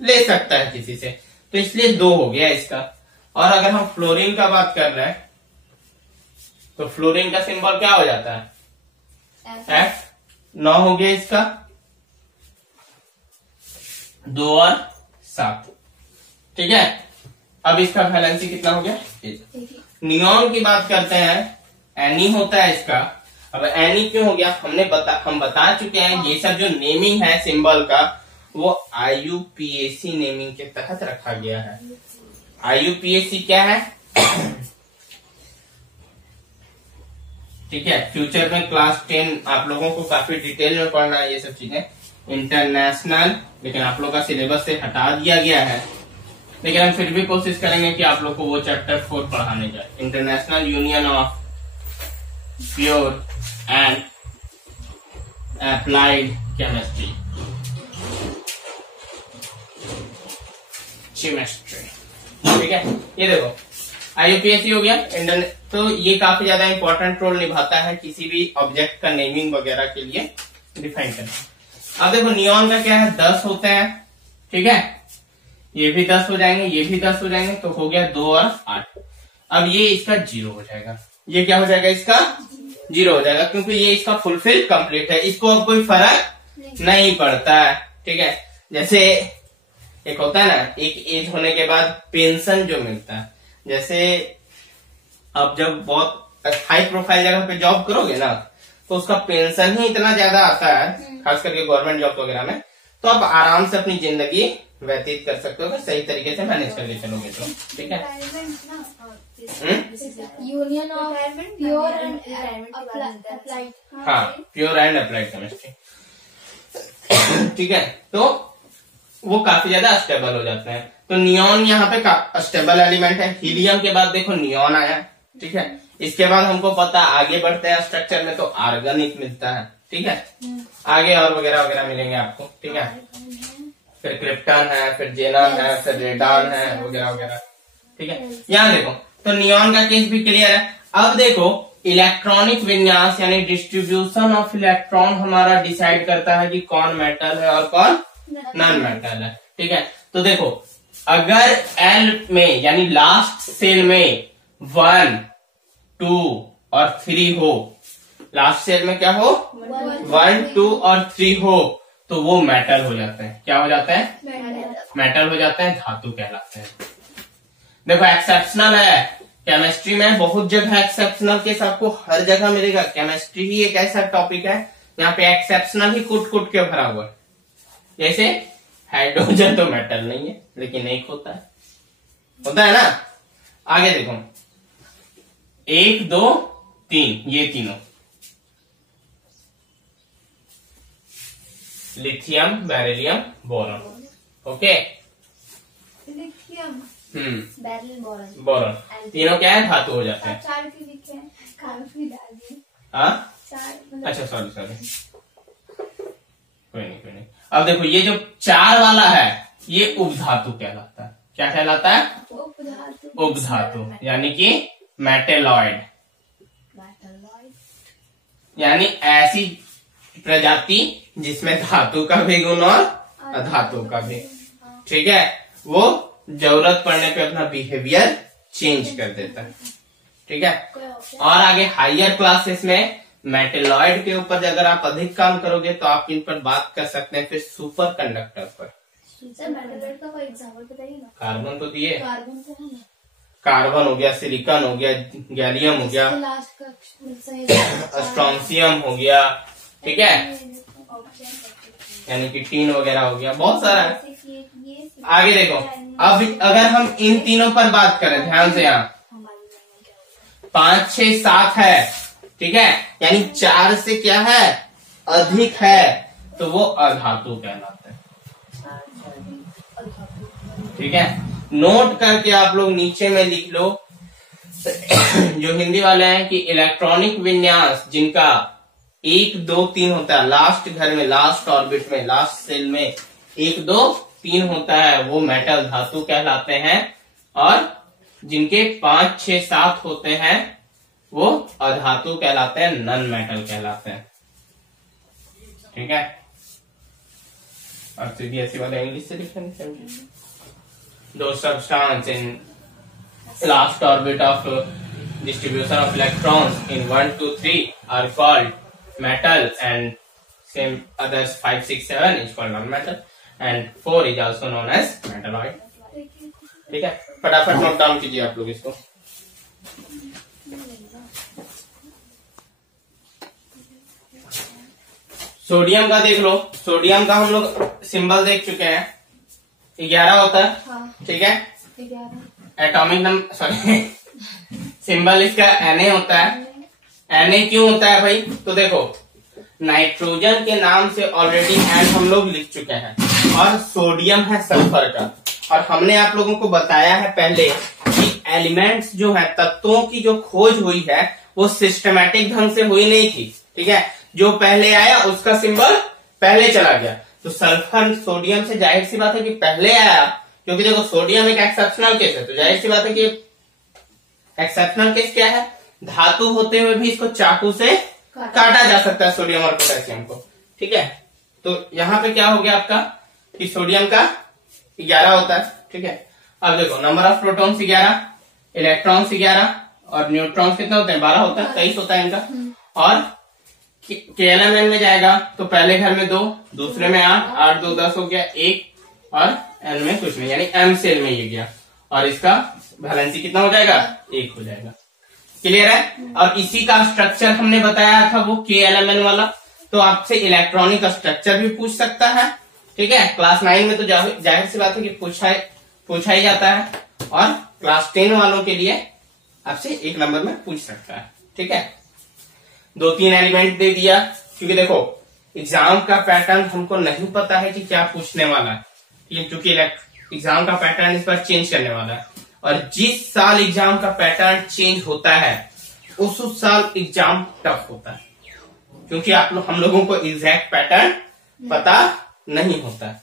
ले सकता है किसी से, तो इसलिए 2 हो गया इसका। और अगर हम फ्लोरीन का बात कर रहे हैं तो फ्लोरीन का सिंबल क्या हो जाता है? F। 9 हो गया इसका, 2 और 7। ठीक है, अब इसका वैलेंसी कितना हो गया? नियॉन की बात करते हैं, Ni होता है इसका। अब Ni क्यों हो गया? हम बता चुके हैं, ये सब जो नेमिंग है सिंबल का वो IUPAC नेमिंग के तहत रखा गया है। IUPAC क्या है? ठीक है, फ्यूचर में क्लास 10 आप लोगों को काफी डिटेल में पढ़ना है ये सब चीजें, इंटरनेशनल, लेकिन आप लोगों का सिलेबस से हटा दिया गया है, लेकिन हम फिर भी कोशिश करेंगे कि आप लोग को वो चैप्टर 4 पढ़ाने जाए, international union of pure and applied chemistry. ठीक है, ये देखो IUPAC हो गया। तो ये काफी ज्यादा इंपॉर्टेंट रोल निभाता है किसी भी ऑब्जेक्ट का नेमिंग वगैरह के लिए डिफाइन करना। अब देखो नियॉन का क्या है, 10 होते हैं। ठीक है, ये भी 10 हो जाएंगे, ये भी 10 हो जाएंगे, तो हो गया 2 और 8। अब ये इसका 0 हो जाएगा, ये क्या हो जाएगा? इसका 0 हो जाएगा, क्योंकि ये इसका फुलफिल कंप्लीट है, इसको अब कोई फर्क नहीं पड़ता है। ठीक है, जैसे एक होता है ना, एक एज होने के बाद पेंशन जो मिलता है, जैसे अब जब बहुत हाई प्रोफाइल जगह पे जॉब करोगे ना तो उसका पेंशन ही इतना ज्यादा आता है, खास करके गवर्नमेंट जॉब वगैरह में, तो आप आराम से अपनी जिंदगी व्यतीत कर सकते हो, सही तरीके से मैनेज करके चलोगे तो। ठीक है, union of pure and applied. हाँ, प्योर एंड अप्लाइड केमिस्ट्री। ठीक है, तो वो काफी ज्यादा स्टेबल हो जाते हैं। तो नियॉन यहाँ पे स्टेबल एलिमेंट है। हीलियम के बाद देखो नियॉन आया। ठीक है, इसके बाद हमको पता, आगे बढ़ते हैं स्ट्रक्चर में तो आर्गेनिक मिलता है। ठीक है, आगे और वगैरह वगैरह मिलेंगे आपको। ठीक है, फिर क्रिप्टन है, फिर जेनन है, फिर रेडान है, वगैरह वगैरह। ठीक है, यहाँ देखो तो नियॉन का केस भी क्लियर है। अब देखो इलेक्ट्रॉनिक विन्यास यानी डिस्ट्रीब्यूशन ऑफ इलेक्ट्रॉन हमारा डिसाइड करता है कि कौन मेटल है और कौन नॉन मेटल है। ठीक है, तो देखो अगर L में यानी लास्ट सेल में 1, 2 और 3 हो, लास्ट सेल में क्या हो, 1, 2 और 3 हो, तो वो मेटल हो जाते हैं। क्या हो जाते हैं? मेटल हो जाते हैं, धातु कहलाते हैं। देखो एक्सेप्शनल है, केमिस्ट्री में बहुत जगह एक्सेप्शनल केस आपको हर जगह मिलेगा। केमिस्ट्री ही एक ऐसा टॉपिक है यहाँ पे एक्सेप्शनल ही कूट कूट के भरा हुआ है। जैसे हाइड्रोजन तो मेटल नहीं है, लेकिन एक होता है ना। आगे देखो 1, 2, 3, ये तीनों lithium, beryllium, boron. Okay, lithium, beryl, boron, तीनों क्या है, धातु हो जाते हैं। 4 भी लिखे हैं, काफी डाल दिए। हाँ, 4, अच्छा सॉरी, कोई नहीं। अब देखो ये जो 4 वाला है ये उपधातु कहलाता है। क्या कहलाता है? उपधातु, यानी कि मेटेलॉइड, यानी ऐसी प्रजाति जिसमें धातु का भी गुण और अधातु का भी। ठीक है, वो जरूरत पड़ने पे अपना बिहेवियर चेंज कर देता है। ठीक है, और आगे हायर क्लासेस में मेटेलॉइड के ऊपर अगर आप अधिक काम करोगे तो आप इन पर बात कर सकते हैं फिर सुपर कंडक्टर पर। मेटेलॉइड का कोई एग्जांपल बताइए ना। कार्बन तो दिए, कार्बन तो है ना, कार्बन हो गया, सिलिकॉन हो गया, गैलियम हो गया, स्ट्रोंसियम हो गया। ठीक है, यानी कि टीन वगैरह हो गया, बहुत सारा है। आगे देखो, अब अगर हम इन तीनों पर बात करें ध्यान से, यहाँ 5, 6, 7 है। ठीक है, यानी 4 से क्या है, अधिक है, तो वो अधातु कहलाते हैं। ठीक है, नोट करके आप लोग नीचे में लिख लो जो हिंदी वाले हैं कि इलेक्ट्रॉनिक विन्यास जिनका 1, 2, 3 होता है, लास्ट घर में, लास्ट ऑर्बिट में, लास्ट सेल में 1, 2, 3 होता है, वो मेटल धातु कहलाते हैं। और जिनके 5, 6, 7 होते हैं वो अधातु कहलाते हैं, नॉन मेटल कहलाते हैं। ठीक है, और सीबीएसई वाले इंग्लिश से लिखेंगे। दो substance in last orbit of distribution of electrons in 1, 2, 3 are called metal, and same others 5, 6, 7 is called non-metal, and 4 is also known as metalloid. ठीक है, फटाफट नोट डाउन कीजिए आप लोग इसको। सोडियम का देख लो, सोडियम का हम लोग सिंबल देख चुके हैं, 11 होता है। ठीक है, एटॉमिक नंबर सॉरी सिंबल इसका Na होता है। Na क्यों होता है भाई? तो देखो, नाइट्रोजन के नाम से ऑलरेडी N हम लोग लिख चुके हैं, और सोडियम है सल्फर का। और हमने आप लोगों को बताया है पहले कि एलिमेंट्स जो है, तत्वों की जो खोज हुई है वो सिस्टमैटिक ढंग से हुई नहीं थी। ठीक है, जो पहले आया उसका सिंबल पहले चला गया। तो सल्फर सोडियम से जाहिर सी बात है कि पहले आया, क्योंकि देखो सोडियम एक एक्सेप्शनल केस है, तो जाहिर सी बात है कि एक्सेप्शनल केस क्या है, धातु होते हुए भी इसको चाकू से काटा जा सकता है, सोडियम और पोटेशियम को। ठीक है, तो यहाँ पे क्या हो गया आपका कि सोडियम का 11 होता है। ठीक है, अब देखो नंबर ऑफ प्रोटॉन्स 11, इलेक्ट्रॉन्स 11, और न्यूट्रॉन्स कितने होते हैं? 12 होता है, 23 होता है इनका। और KLMN में जाएगा तो पहले घर में 2, दूसरे में 8, 8 2 10 हो गया 1, और N में कुछ नहीं, यानी M सेल में ये गया, और इसका वैलेंसी कितना हो जाएगा? 1 हो जाएगा। क्लियर है? और इसी का स्ट्रक्चर हमने बताया था वो KLMN वाला, तो आपसे इलेक्ट्रॉनिक स्ट्रक्चर भी पूछ सकता है। ठीक है, क्लास 9 में तो जाहिर सी बात है कि पूछा ही जाता है, और क्लास 10 वालों के लिए आपसे 1 नंबर में पूछ सकता है। ठीक है, 2-3 एलिमेंट दे दिया, क्योंकि देखो एग्जाम का पैटर्न हमको नहीं पता है कि क्या पूछने वाला है, क्योंकि एग्जाम का पैटर्न इस बार चेंज करने वाला है, और जिस साल एग्जाम का पैटर्न चेंज होता है उस साल एग्जाम टफ होता है, क्योंकि हम लोगों को एग्जैक्ट पैटर्न पता नहीं होता है।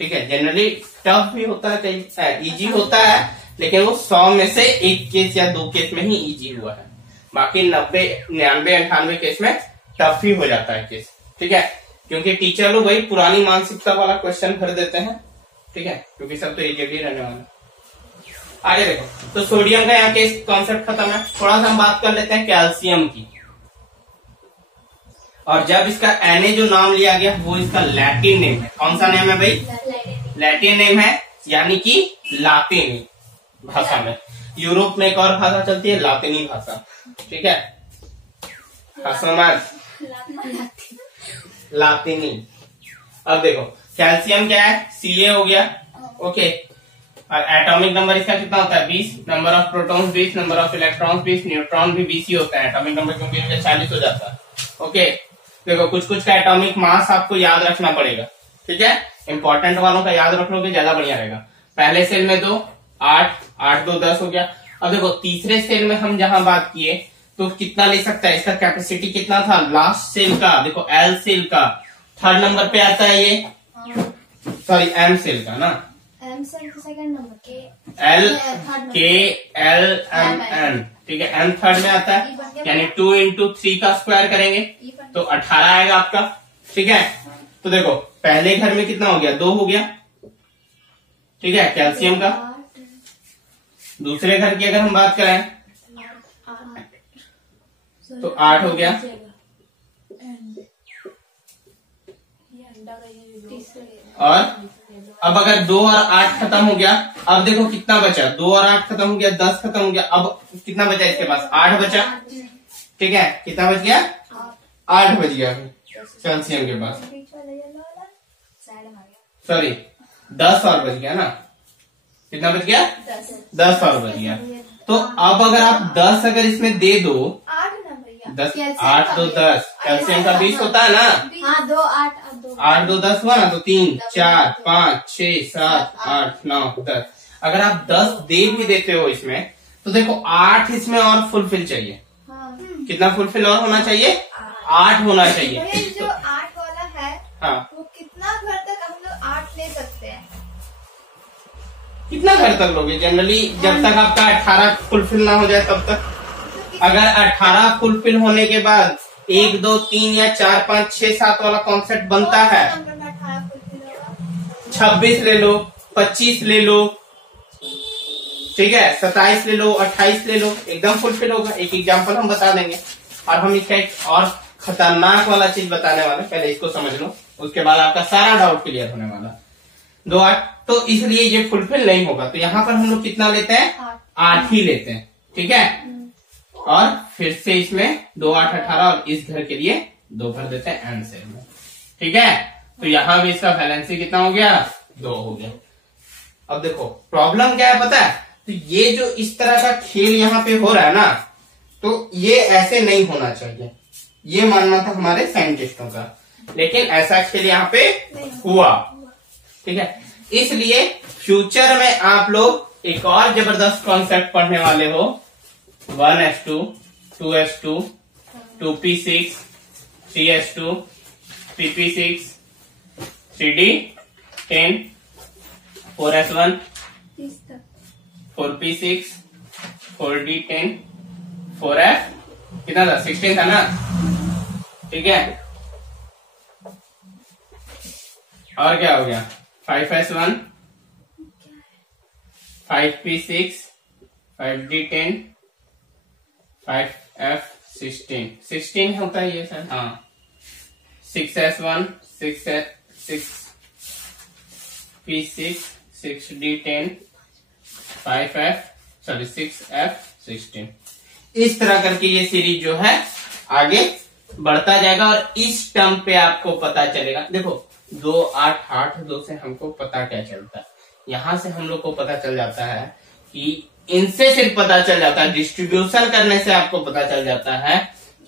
ठीक है, जनरली टफ भी होता है, कई इजी होता है, लेकिन वो 100 में से 1 केस या 2 केस में ही इजी हुआ है, बाकी 90, 99, 98 केस में टफ ही हो जाता है केस। ठीक है, क्योंकि टीचर लोग वही पुरानी मानसिकता वाला क्वेश्चन भर देते हैं। ठीक है, क्योंकि सब तो एक ही रहने वाला है। आगे देखो, तो सोडियम का यहाँ केस कॉन्सेप्ट खत्म है। थोड़ा सा हम बात कर लेते हैं कैल्शियम की। और जब इसका Na जो नाम लिया गया वो इसका लैटिन नेम है। कौन सा नेम है भाई? लैटिन नेम है, यानी कि लातिनी भाषा में। यूरोप में एक और भाषा चलती है, लातिनी भाषा। ठीक है, लातिनी। अब देखो कैल्शियम क्या है? Ca हो गया। ओके, और एटॉमिक नंबर इसका कितना होता है? 20। Number of protons 20, number of electrons 20, neutron भी 20 ही होता है एटॉमिक नंबर, क्योंकि इनका 40 हो जाता है। ओके, देखो कुछ का एटॉमिक मास आपको याद रखना पड़ेगा। ठीक है, इंपॉर्टेंट वालों का याद रख लोगे ज्यादा बढ़िया रहेगा। पहले सेल में 2, 8, 8 2 10 हो गया। अब देखो तीसरे सेल में हम जहां बात किए तो कितना ले सकता है, इसका कैपेसिटी कितना था लास्ट सेल का? देखो L सेल का 3rd नंबर पे आता है ये, सॉरी M सेल का ना, M सेल का 2nd नंबर, KLMN। ठीक है, M 3rd में आता है, यानी 2 into 3 का स्क्वायर करेंगे तो 18 आएगा आपका। ठीक है, तो देखो पहले घर में कितना हो गया? 2 हो गया। ठीक है, कैल्शियम का। दूसरे घर की अगर हम बात करें तो 8 हो गया। और अब अगर 2 और 8 खत्म हो गया, अब देखो कितना बचा? 2 और 8 खत्म हो गया, 10 खत्म हो गया। अब कितना बचा इसके पास? 8 बचा। ठीक है, कितना बच गया? 8 बच गया कैल्शियम के पास, सॉरी 10 और बच गया ना। कितना बच गया? 10 और बच गया। तो अब अगर आप 10 अगर इसमें दे दो, 10 8 2 10, कैल्शियम का 20 होता है ना। हाँ, 2 8 8 2 10 हुआ ना, तो 3 4 5 6 7 8 9 10। अगर आप 10 दे भी देते हो इसमें, तो देखो 8 इसमें और फुलफिल चाहिए। कितना फुलफिल और होना चाहिए? 8 होना चाहिए। जो 8 वाला है, हाँ, वो कितना घर तक हम लोग 8 ले सकते हैं? कितना घर तक लोगे? जनरली जब तक आपका 18 फुलफिल ना हो जाए तब तक। अगर 18 फुलफिल होने के बाद 1 2 3 या 4 5 6 7 वाला कॉन्सेप्ट बनता है, 26 ले लो, 25 ले लो, ठीक है, 27 ले लो, 28 ले लो, एकदम फुलफिल होगा। एक एग्जांपल हम बता देंगे और हम इसका एक और खतरनाक वाला चीज बताने वाले, पहले इसको समझ लो, उसके बाद आपका सारा डाउट क्लियर होने वाला। 2 8, तो इसलिए ये फुलफिल नहीं होगा। तो यहाँ पर हम लोग कितना लेते हैं? 8 ही लेते हैं, ठीक है। और फिर से इसमें 2 8 18 और इस घर के लिए 2 भर देते हैं एंड सेल में, ठीक है। तो यहाँ भी इसका वैलेंसी कितना हो गया? 2 हो गया। अब देखो प्रॉब्लम क्या है पता है? तो ये जो इस तरह का खेल यहाँ पे हो रहा है ना, तो ये ऐसे नहीं होना चाहिए, ये मानना था हमारे साइंटिस्टों का, लेकिन ऐसा खेल यहाँ पे हुआ, ठीक है। इसलिए फ्यूचर में आप लोग एक और जबरदस्त कॉन्सेप्ट पढ़ने वाले हो, 1s2, 2s2, 2p6, 3s2, 3p6, 3d10, 4s1, 4p6, 4d10, 4f कितना था? 16 था ना, ठीक है। और क्या हो गया? 5s1, 5p6, 5d10, 5f16, 16 होता है ये सर, हाँ। 6s1, 6p6, 6d10, 6f16। इस तरह करके ये सीरीज जो है आगे बढ़ता जाएगा और इस टर्म पे आपको पता चलेगा। देखो 2 8 8 2 से हमको पता क्या चलता है, यहां से हम लोग को पता चल जाता है कि इनसे सिर्फ पता चल जाता है, डिस्ट्रीब्यूशन करने से आपको पता चल जाता है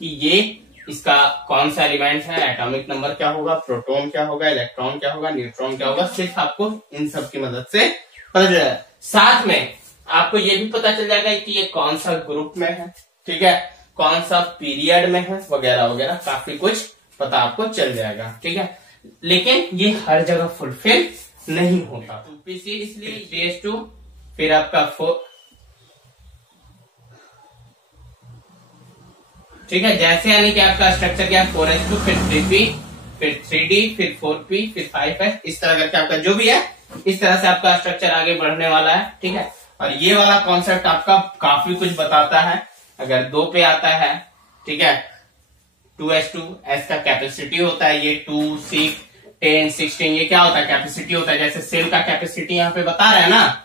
कि ये इसका कौन सा एलिमेंट है, एटॉमिक नंबर क्या होगा, प्रोटॉन क्या होगा, इलेक्ट्रॉन क्या होगा, न्यूट्रॉन क्या होगा, सिर्फ आपको इन सब की मदद से पता चल जाएगा। साथ में आपको ये भी पता चल जाएगा कि ये कौन सा ग्रुप में है, ठीक है, कौन सा पीरियड में है, वगैरह वगैरह काफी कुछ पता आपको चल जाएगा, ठीक है। लेकिन ये हर जगह फुलफिल नहीं होता। 2pc इसलिए 3s2, फिर आपका 4, ठीक है, जैसे यानी कि आपका स्ट्रक्चर क्या है, 4s2, फिर 3p, फिर 3d, फिर 4p, फिर 5s, इस तरह करके आपका जो भी है इस तरह से आपका स्ट्रक्चर आगे बढ़ने वाला है, ठीक है। और ये वाला कॉन्सेप्ट आपका काफी कुछ बताता है। अगर 2 पे आता है, ठीक है, 2s2, s का कैपेसिटी होता है, ये 2 6 10 16, ये क्या होता है? कैपेसिटी होता है। जैसे सेल का कैपेसिटी यहाँ पे बता रहे हैं ना,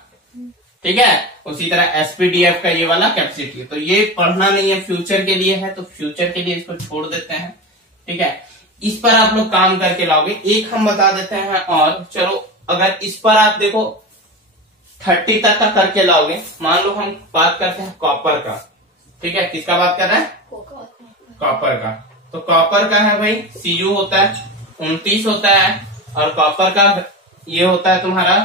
ठीक है, उसी तरह एसपीडीएफ का ये वाला कैपेसिटी है। तो ये पढ़ना नहीं है, फ्यूचर के लिए है, तो फ्यूचर के लिए इसको छोड़ देते हैं, ठीक है। इस पर आप लोग काम करके लाओगे। एक हम बता देते हैं, और चलो अगर इस पर आप देखो 30 तक का करके लाओगे, मान लो हम बात करते हैं कॉपर का, ठीक है, किसका बात कर रहे हैं? कॉपर का। तो कॉपर का है भाई, Cu होता है 29 होता है, और कॉपर का ये होता है तुम्हारा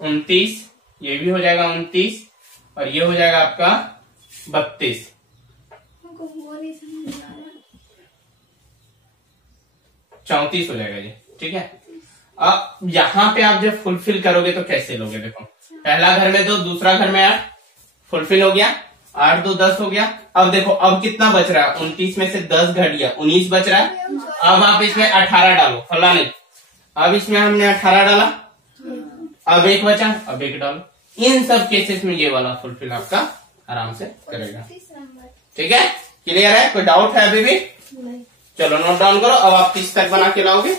29, ये भी हो जाएगा 29, और ये हो जाएगा आपका 32। 34 हो जाएगा ये, ठीक है। अब यहाँ पे आप जब फुलफिल करोगे तो कैसे लोगे? देखो पहला घर में 2, दूसरा घर में 8, फुलफिल हो गया, 8 2 10 हो गया। अब देखो अब कितना बच रहा है? 29 में से 10 घट गया, 19 बच रहा है। अब आप इसमें 18 डालो, फला नहीं, अब इसमें हमने 18 डाला, अब 1 बचा, अब 1 डालो। इन सब केसेस में ये वाला फुलफिल आपका आराम से करेगा, ठीक है। क्लियर है? कोई डाउट है अभी भी? चलो नोट डाउन करो। अब आप 30 तक बना के लाओगे।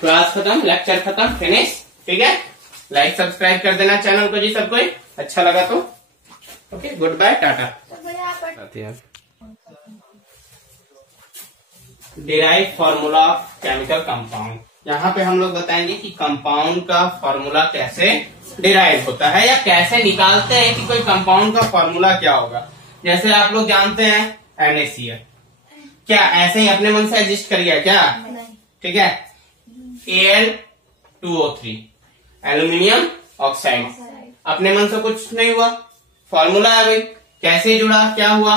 क्लास खत्म, लेक्चर खत्म, फिनिश, ठीक है। लाइक सब्सक्राइब कर देना चैनल को जी, सबको अच्छा लगा तो। ओके, गुड बाय, टाटा। Derive formula of chemical compound. यहाँ पे हम लोग बताएंगे कि कंपाउंड का फॉर्मूला कैसे डिराइव होता है, या कैसे निकालते हैं कि कोई कंपाउंड का फॉर्मूला क्या होगा। जैसे आप लोग जानते हैं NaCl, क्या ऐसे ही अपने मन से एडजस्ट कर गया क्या? ठीक है। Al2O3 एल्यूमिनियम ऑक्साइड, अपने मन से कुछ नहीं हुआ, फॉर्मूला है भाई, कैसे जुड़ा, क्या हुआ।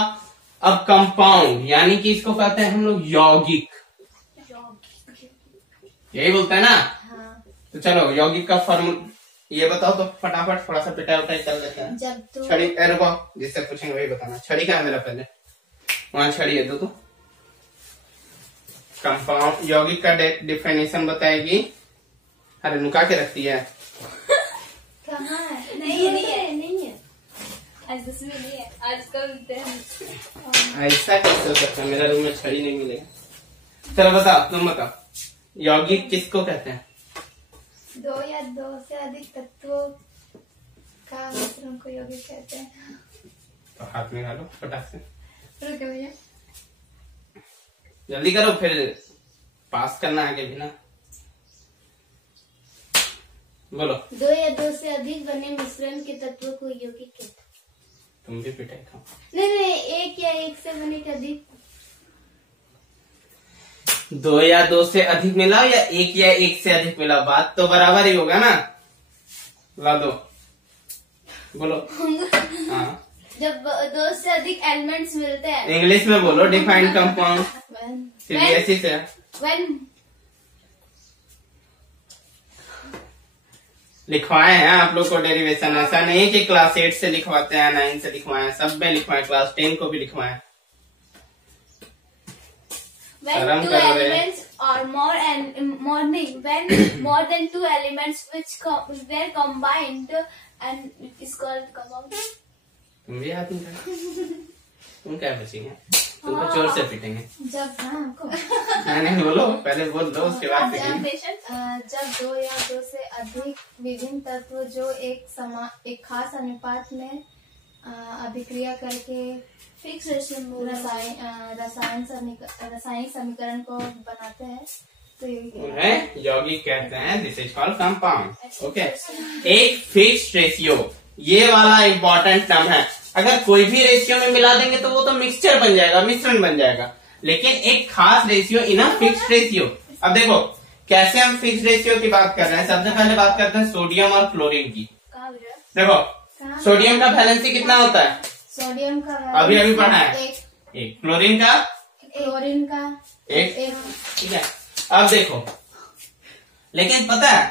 अब कंपाउंड यानी कि इसको कहते हैं हम लोग यौगिक, यही बोलते हैं ना। तो चलो यौगिक का फॉर्मूला ये बताओ तो फटाफट, थोड़ा सा पिटाई उटाई कर लेते हैं। छड़ी रुको, जिससे पूछेंगे वही बताना। छड़ी कहाँ है मेरा? पहले वहां छड़ी है, दो तो। कंपाउंड यौगिक का डेफिनेशन बताएगी अरे नुका के रखती है। कहाँ है? नहीं, नहीं है। नहीं है। आज 10 में नहीं है, आज कल ऐसा कैसे हो सकता है? मेरा रूम में छड़ी नहीं मिलेगा। चलो बताओ, तुम बताओ, यौगिक किसको कहते हैं? दो या दो से अधिक तत्वों का मिश्रण को यौगिक कहते हैं। तो हाथ में डालो फटाक से, रुको भैया। जल्दी करो, फिर पास करना आगे भी ना। बोलो। दो या दो से अधिक बने मिश्रण के तत्वों को यौगिक कहते हैं। तुम भी पिटाई खाओ। नहीं, एक या एक से बने के अधिक। 2 या 2 से अधिक मिलाओ या 1 या 1 से अधिक मिलाओ, बात तो बराबर ही होगा ना। ला दो, बोलो। हाँ, जब दो से अधिक एलिमेंट्स मिलते हैं। इंग्लिश में बोलो। डिफाइंड कंपाउंड When सीबीएसई से। लिखवाए हैं आप लोग को डेरिवेशन, ऐसा नहीं कि क्लास 8 से लिखवाते हैं, 9 से लिखवाए हैं, सब में लिखवाए, क्लास 10 को भी लिखवाए। when two elements or more when more than two elements which were combined and it is called compound. तुम भी हाथ में तुम क्या बचेंगे, तुमको चोर से पिटेंगे। जब नहीं बोलो, पहले बोल दो, उसके बाद पिटेंगे। जब दो या दो से अधिक विभिन्न तत्व जो एक खास अनुपात में अभिक्रिया करके फिक्स रासायनिक समीकरण को बनाते हैं तो उन्हें यौगिक कहते हैं। This is called compound. Okay, एक फिक्स्ड रेशियो, ये वाला इम्पोर्टेंट टर्म है। अगर कोई भी रेशियो में मिला देंगे तो वो तो मिक्सचर बन जाएगा, मिश्रण बन जाएगा, लेकिन एक खास ratio in a fixed ratio. अब देखो कैसे हम फिक्स्ड रेशियो की बात कर रहे हैं। सबसे पहले बात करते हैं सोडियम और क्लोरीन की। देखो सोडियम का वैलेंसी कितना होता है? सोडियम का अभी पढ़ा है, एक। क्लोरीन का एक। ठीक है, अब देखो, लेकिन पता है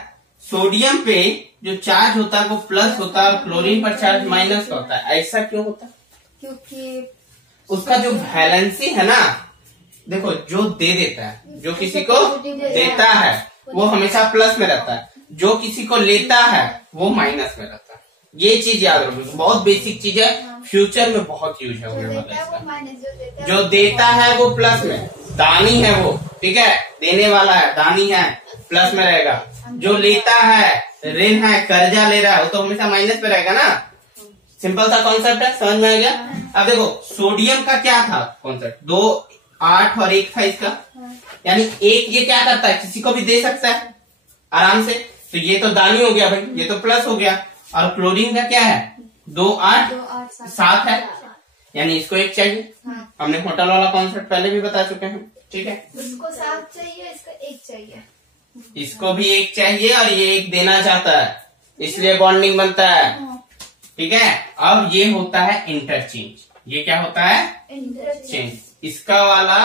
सोडियम पे जो चार्ज होता है वो प्लस होता है और क्लोरीन पर चार्ज माइनस का होता है। ऐसा क्यों होता है? क्योंकि उसका जो वैलेंसी है ना, देखो जो दे देता है, जो किसी को देता है वो हमेशा प्लस में रहता है, जो किसी को लेता है वो माइनस में रहता है। ये चीज याद रखो, बहुत बेसिक चीज है, फ्यूचर में बहुत यूज होने वाला है। जो देता है वो प्लस में, दानी है वो, ठीक है, देने वाला है, दानी है, प्लस में रहेगा। जो लेता है, ऋण है, कर्जा ले रहा है, वो तो हमेशा माइनस में रहेगा ना। सिंपल सा कॉन्सेप्ट है, समझ में आ गया? अब देखो सोडियम का क्या था कॉन्सेप्ट, 2, 8 और 1 था इसका, यानी एक ये क्या करता है, किसी को भी दे सकता है आराम से, तो ये तो दानी हो गया भाई, ये तो प्लस हो गया। और क्लोरीन का क्या है, 2, 8, 7 है, यानी इसको 1 चाहिए। हमने होटल वाला कॉन्सेप्ट पहले भी बता चुके हैं, ठीक है। उसको 7 चाहिए, इसका 1 चाहिए, इसको भी 1 चाहिए और ये 1 देना चाहता है, इसलिए बॉन्डिंग बनता है, ठीक है। अब ये होता है इंटरचेंज। ये क्या होता है? इंटरचेंज। इसका वाला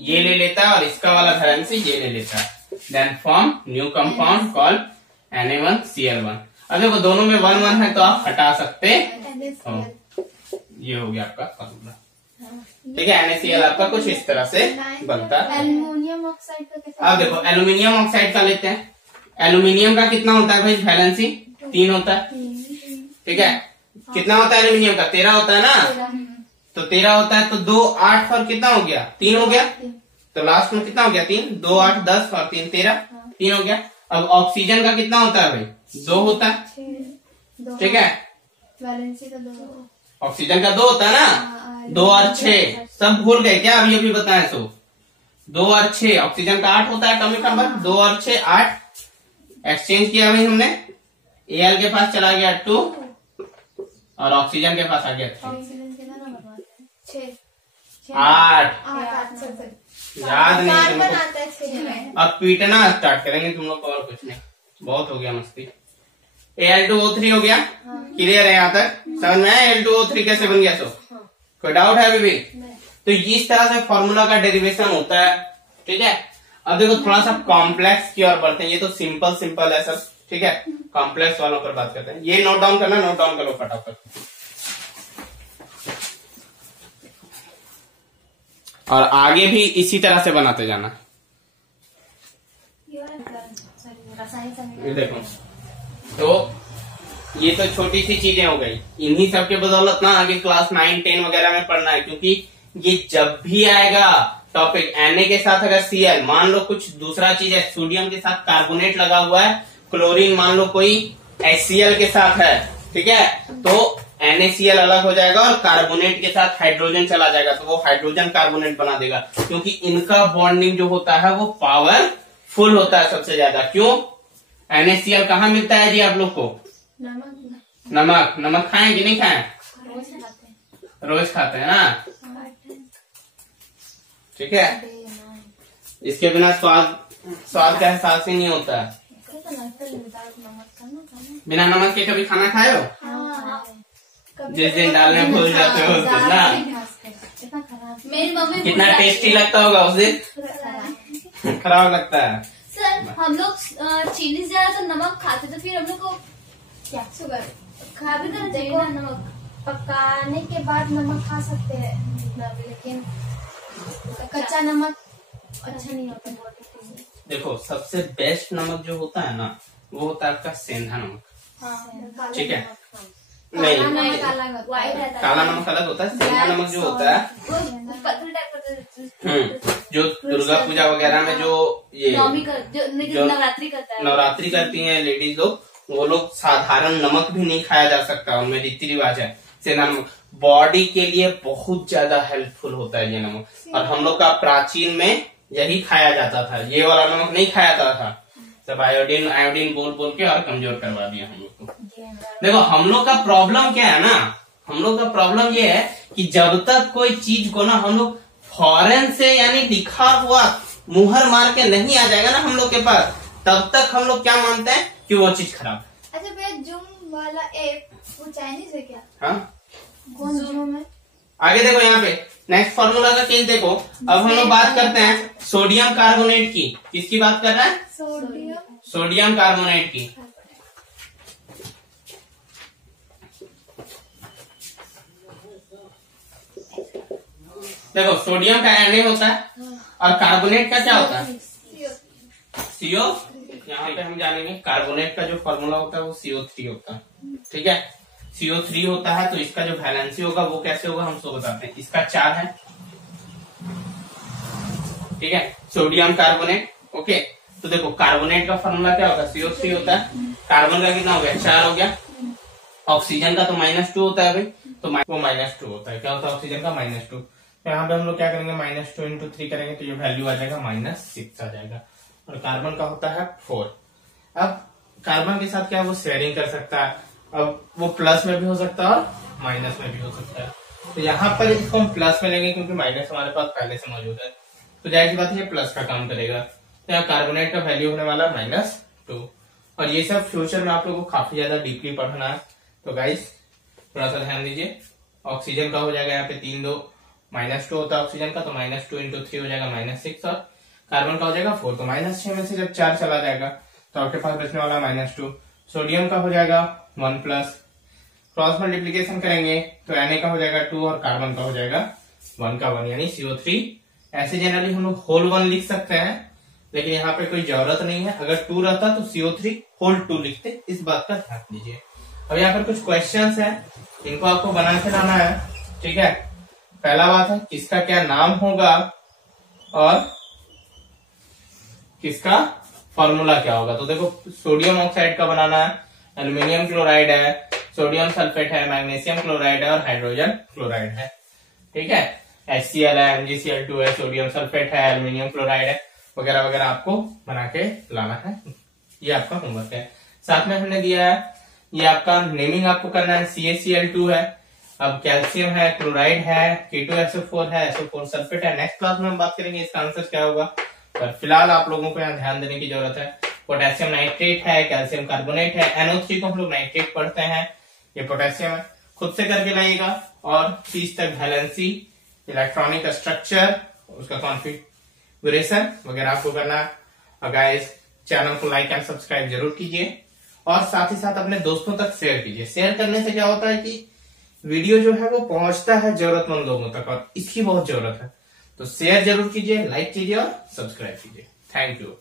ये ले लेता है और इसका वाला वैलेंसी ये ले लेता है, then form new compound called Na1Cl1। अब देखो दोनों में 1 1 है तो आप हटा सकते हो। ये हो गया आपका फॉर्मूला, ठीक है। NaCl आपका कुछ इस तरह से बनता है। एल्युमिनियम ऑक्साइड का कैसे? अब देखो एल्यूमिनियम ऑक्साइड का लेते हैं। एल्यूमिनियम का कितना होता है भाई वैलेंसी? 3 होता है, ठीक है। कितना होता है एल्यूमिनियम का? 13 होता है ना, तो 13 होता है तो 2, 8 और कितना हो गया? 3 हो गया, तो लास्ट में कितना हो गया? 3, 2, 8, 10 और 3, 13, 3 हो गया। अब ऑक्सीजन का कितना होता है भाई? 2 होता है, ठीक है। वैलेंसी का 2, ऑक्सीजन का 2 होता है ना, 2 और 6 सब भूल गए क्या? अभी बताए सो 2 और 6, ऑक्सीजन का 8 होता है एटॉमिक नंबर, 2 और 6 8, एक्सचेंज किया भाई हमने, Al के पास चला गया 2 और ऑक्सीजन के पास आ गया 3, ऑक्सीजन कितना नंबर आता है? 6, 8। याद नहीं कार्बन तुमको, आता है 6 में। अब पीटना स्टार्ट करेंगे तुम लोग को, और कुछ नहीं, बहुत हो गया मस्ती। Al2O3 हो गया, क्लियर है यहाँ तक? समझ में आया Al2O3 कैसे बन गया? कोई डाउट है अभी भी? तो इस तरह से फॉर्मूला का डेरिवेशन होता है, ठीक है। अब देखो थोड़ा सा कॉम्प्लेक्स की ओर बढ़ते हैं। ये तो सिंपल है सब, ठीक है। कॉम्प्लेक्स वालों पर बात करते हैं। ये नोट डाउन करना, नोट डाउन करो फटाफट। और आगे भी इसी तरह से बनाते जाना। रासायनिक ये देखो, तो ये तो छोटी सी चीजें हो गई। इन्हीं सब के बदौलत ना आगे क्लास 9, 10 वगैरह में पढ़ना है, क्योंकि ये जब भी आएगा टॉपिक Na के साथ अगर Cl, मान लो कुछ दूसरा चीज है, सोडियम के साथ कार्बोनेट लगा हुआ है, क्लोरीन मान लो कोई HCl के साथ है, ठीक है, तो NaCl अलग हो जाएगा और कार्बोनेट के साथ हाइड्रोजन चला जाएगा, तो वो हाइड्रोजन कार्बोनेट बना देगा, क्योंकि इनका बॉन्डिंग जो होता है वो पावरफुल होता है सबसे ज्यादा। क्यों? NaCl कहाँ मिलता है जी आप लोग को? नमक। नमक खाएं कि नहीं खाएं? रोज खाते हैं ना, ठीक है। इसके बिना स्वाद का एहसास ही नहीं होता है। बिना नमक के कभी खाना खाए हो? जिस दिन डालने भूल जाते हो उस दिन ना, मेरी मम्मी कितना टेस्टी लगता होगा उस दिन। खराब लगता है। सर हम लोग चीनी से ज्यादा तो नमक खाते, तो फिर हम लोग को क्या शुगर खा भी करना चाहिए ना नमक। पकाने के बाद नमक खा सकते हैं, लेकिन कच्चा नमक अच्छा नहीं होता बॉडी के लिए। देखो, सबसे बेस्ट नमक जो होता है ना, वो होता है आपका सेंधा नमक, ठीक है। नहीं, वाइट रहता है, काला नमक अलग होता है। सेंधा नमक जो होता है, जो दुर्गा पूजा वगैरह में जो ये जो नवरात्रि करता है, नवरात्रि करती हैं लेडीज लोग, वो लोग साधारण नमक भी नहीं खाया जा सकता, उनमें रीति रिवाज है। सेंधा नमक बॉडी के लिए बहुत ज्यादा हेल्पफुल होता है ये नमक, और हम लोग का प्राचीन में यही खाया जाता था, ये वाला नमक नहीं खाया जाता था। सब आयोडीन बोल बोल के और कमजोर करवा दिया हम लोग को। देखो, हम लोग का प्रॉब्लम क्या है ना, हम लोग का प्रॉब्लम ये है कि जब तक कोई चीज को ना हम लोग फॉरेन से यानी लिखा हुआ मुहर मार के नहीं आ जाएगा ना हम लोग के पास, तब तक हम लोग क्या मानते हैं कि वो चीज खराब। अच्छा भैया, जूम वाला ऐप वो चाइनीज है क्या? हाँ, कौन जूम है? आगे देखो, यहाँ पे नेक्स्ट फॉर्मूला का केस देखो। अब हम लोग बात करते हैं सोडियम कार्बोनेट की। किसकी बात कर रहे हैं? सोडियम कार्बोनेट की। देखो, सोडियम का Na होता है और कार्बोनेट का क्या होता है? CO। यहाँ पे हम जानेंगे कार्बोनेट का जो फॉर्मूला होता है वो CO3 होता है, ठीक है। CO3 होता है, तो इसका जो वैलेंसी होगा वो कैसे होगा हम सबको बताते हैं। इसका 4 है, ठीक है, सोडियम कार्बोनेट। ओके, तो देखो कार्बोनेट का फॉर्मूला क्या होगा? CO3 होता है। कार्बन का कितना हो गया? 4 हो गया। ऑक्सीजन का तो -2 होता है भाई, तो वो -2 होता है। क्या होता है ऑक्सीजन का? -2। तो यहाँ पे हम लोग क्या करेंगे? -2 × 3 करेंगे तो ये वैल्यू आ जाएगा -6 आ जाएगा। और कार्बन का होता है 4। अब कार्बन के साथ क्या वो शेयरिंग कर सकता है, अब वो प्लस में भी हो सकता है और माइनस में भी हो सकता है। तो यहाँ पर इसको हम प्लस में लेंगे क्योंकि माइनस हमारे पास पहले से मौजूद है, तो जाहिर सी बात है ये प्लस का काम करेगा। तो यहाँ कार्बोनेट का वैल्यू होने वाला -2। और ये सब फ्यूचर में आप लोगों को काफी ज्यादा डीपली पढ़ना है, तो गाइस थोड़ा सा ध्यान दीजिए। ऑक्सीजन का हो जाएगा यहाँ पे 3 2 -2 होता है ऑक्सीजन का, तो -2 × 3 हो जाएगा -6। और कार्बन का हो जाएगा 4, तो -6 में से जब 4 चला जाएगा तो आपके पास बचने वाला -2। सोडियम का हो जाएगा 1+, क्रॉस मल्टीप्लीकेशन करेंगे तो Na का हो जाएगा 2 और कार्बन का हो जाएगा 1 का 1 यानी CO3। ऐसे जनरली हम लोग होल 1 लिख सकते हैं, लेकिन यहाँ पे कोई जरूरत नहीं है। अगर 2 रहता तो CO3 होल 2 लिखते, इस बात का ध्यान दीजिए। अब यहाँ पर कुछ क्वेश्चंस हैं, इनको आपको बना के लाना है, ठीक है। पहला बात है किसका क्या नाम होगा और किसका फॉर्मूला क्या होगा। तो देखो, सोडियम ऑक्साइड का बनाना है, एल्यूमिनियम क्लोराइड है, सोडियम सल्फेट है, मैग्नीशियम क्लोराइड है और हाइड्रोजन क्लोराइड है, ठीक है। HCl है, MgCl2 है, सोडियम सल्फेट है, एल्यूमिनियम क्लोराइड है, वगैरह वगैरह आपको बना के लाना है। ये आपका होमवर्क है। साथ में हमने दिया है, ये आपका नेमिंग आपको करना है। CaCl2 है, अब कैल्शियम है, क्लोराइड है, K2SO4 है, SO4 सल्फेट है। नेक्स्ट क्लास में हम बात करेंगे इसका आंसर क्या होगा, पर फिलहाल आप लोगों को यहाँ ध्यान देने की जरूरत है। पोटेशियम नाइट्रेट है, कैल्शियम कार्बोनेट है, NO3 को हम लोग नाइट्रेट पढ़ते हैं, ये पोटेशियम है। खुद से करके लाइएगा। और 30 तक वैलेंसी, इलेक्ट्रॉनिक स्ट्रक्चर, उसका कॉन्फ़िगरेशन वगैरह आपको करना है। और गाइस, चैनल को लाइक एंड सब्सक्राइब जरूर कीजिए और साथ ही साथ अपने दोस्तों तक शेयर कीजिए। शेयर करने से क्या होता है कि वीडियो जो है वो पहुंचता है जरूरतमंद लोगों तक, और इसकी बहुत जरूरत है। तो शेयर जरूर कीजिए, लाइक कीजिए और सब्सक्राइब कीजिए। Thank you.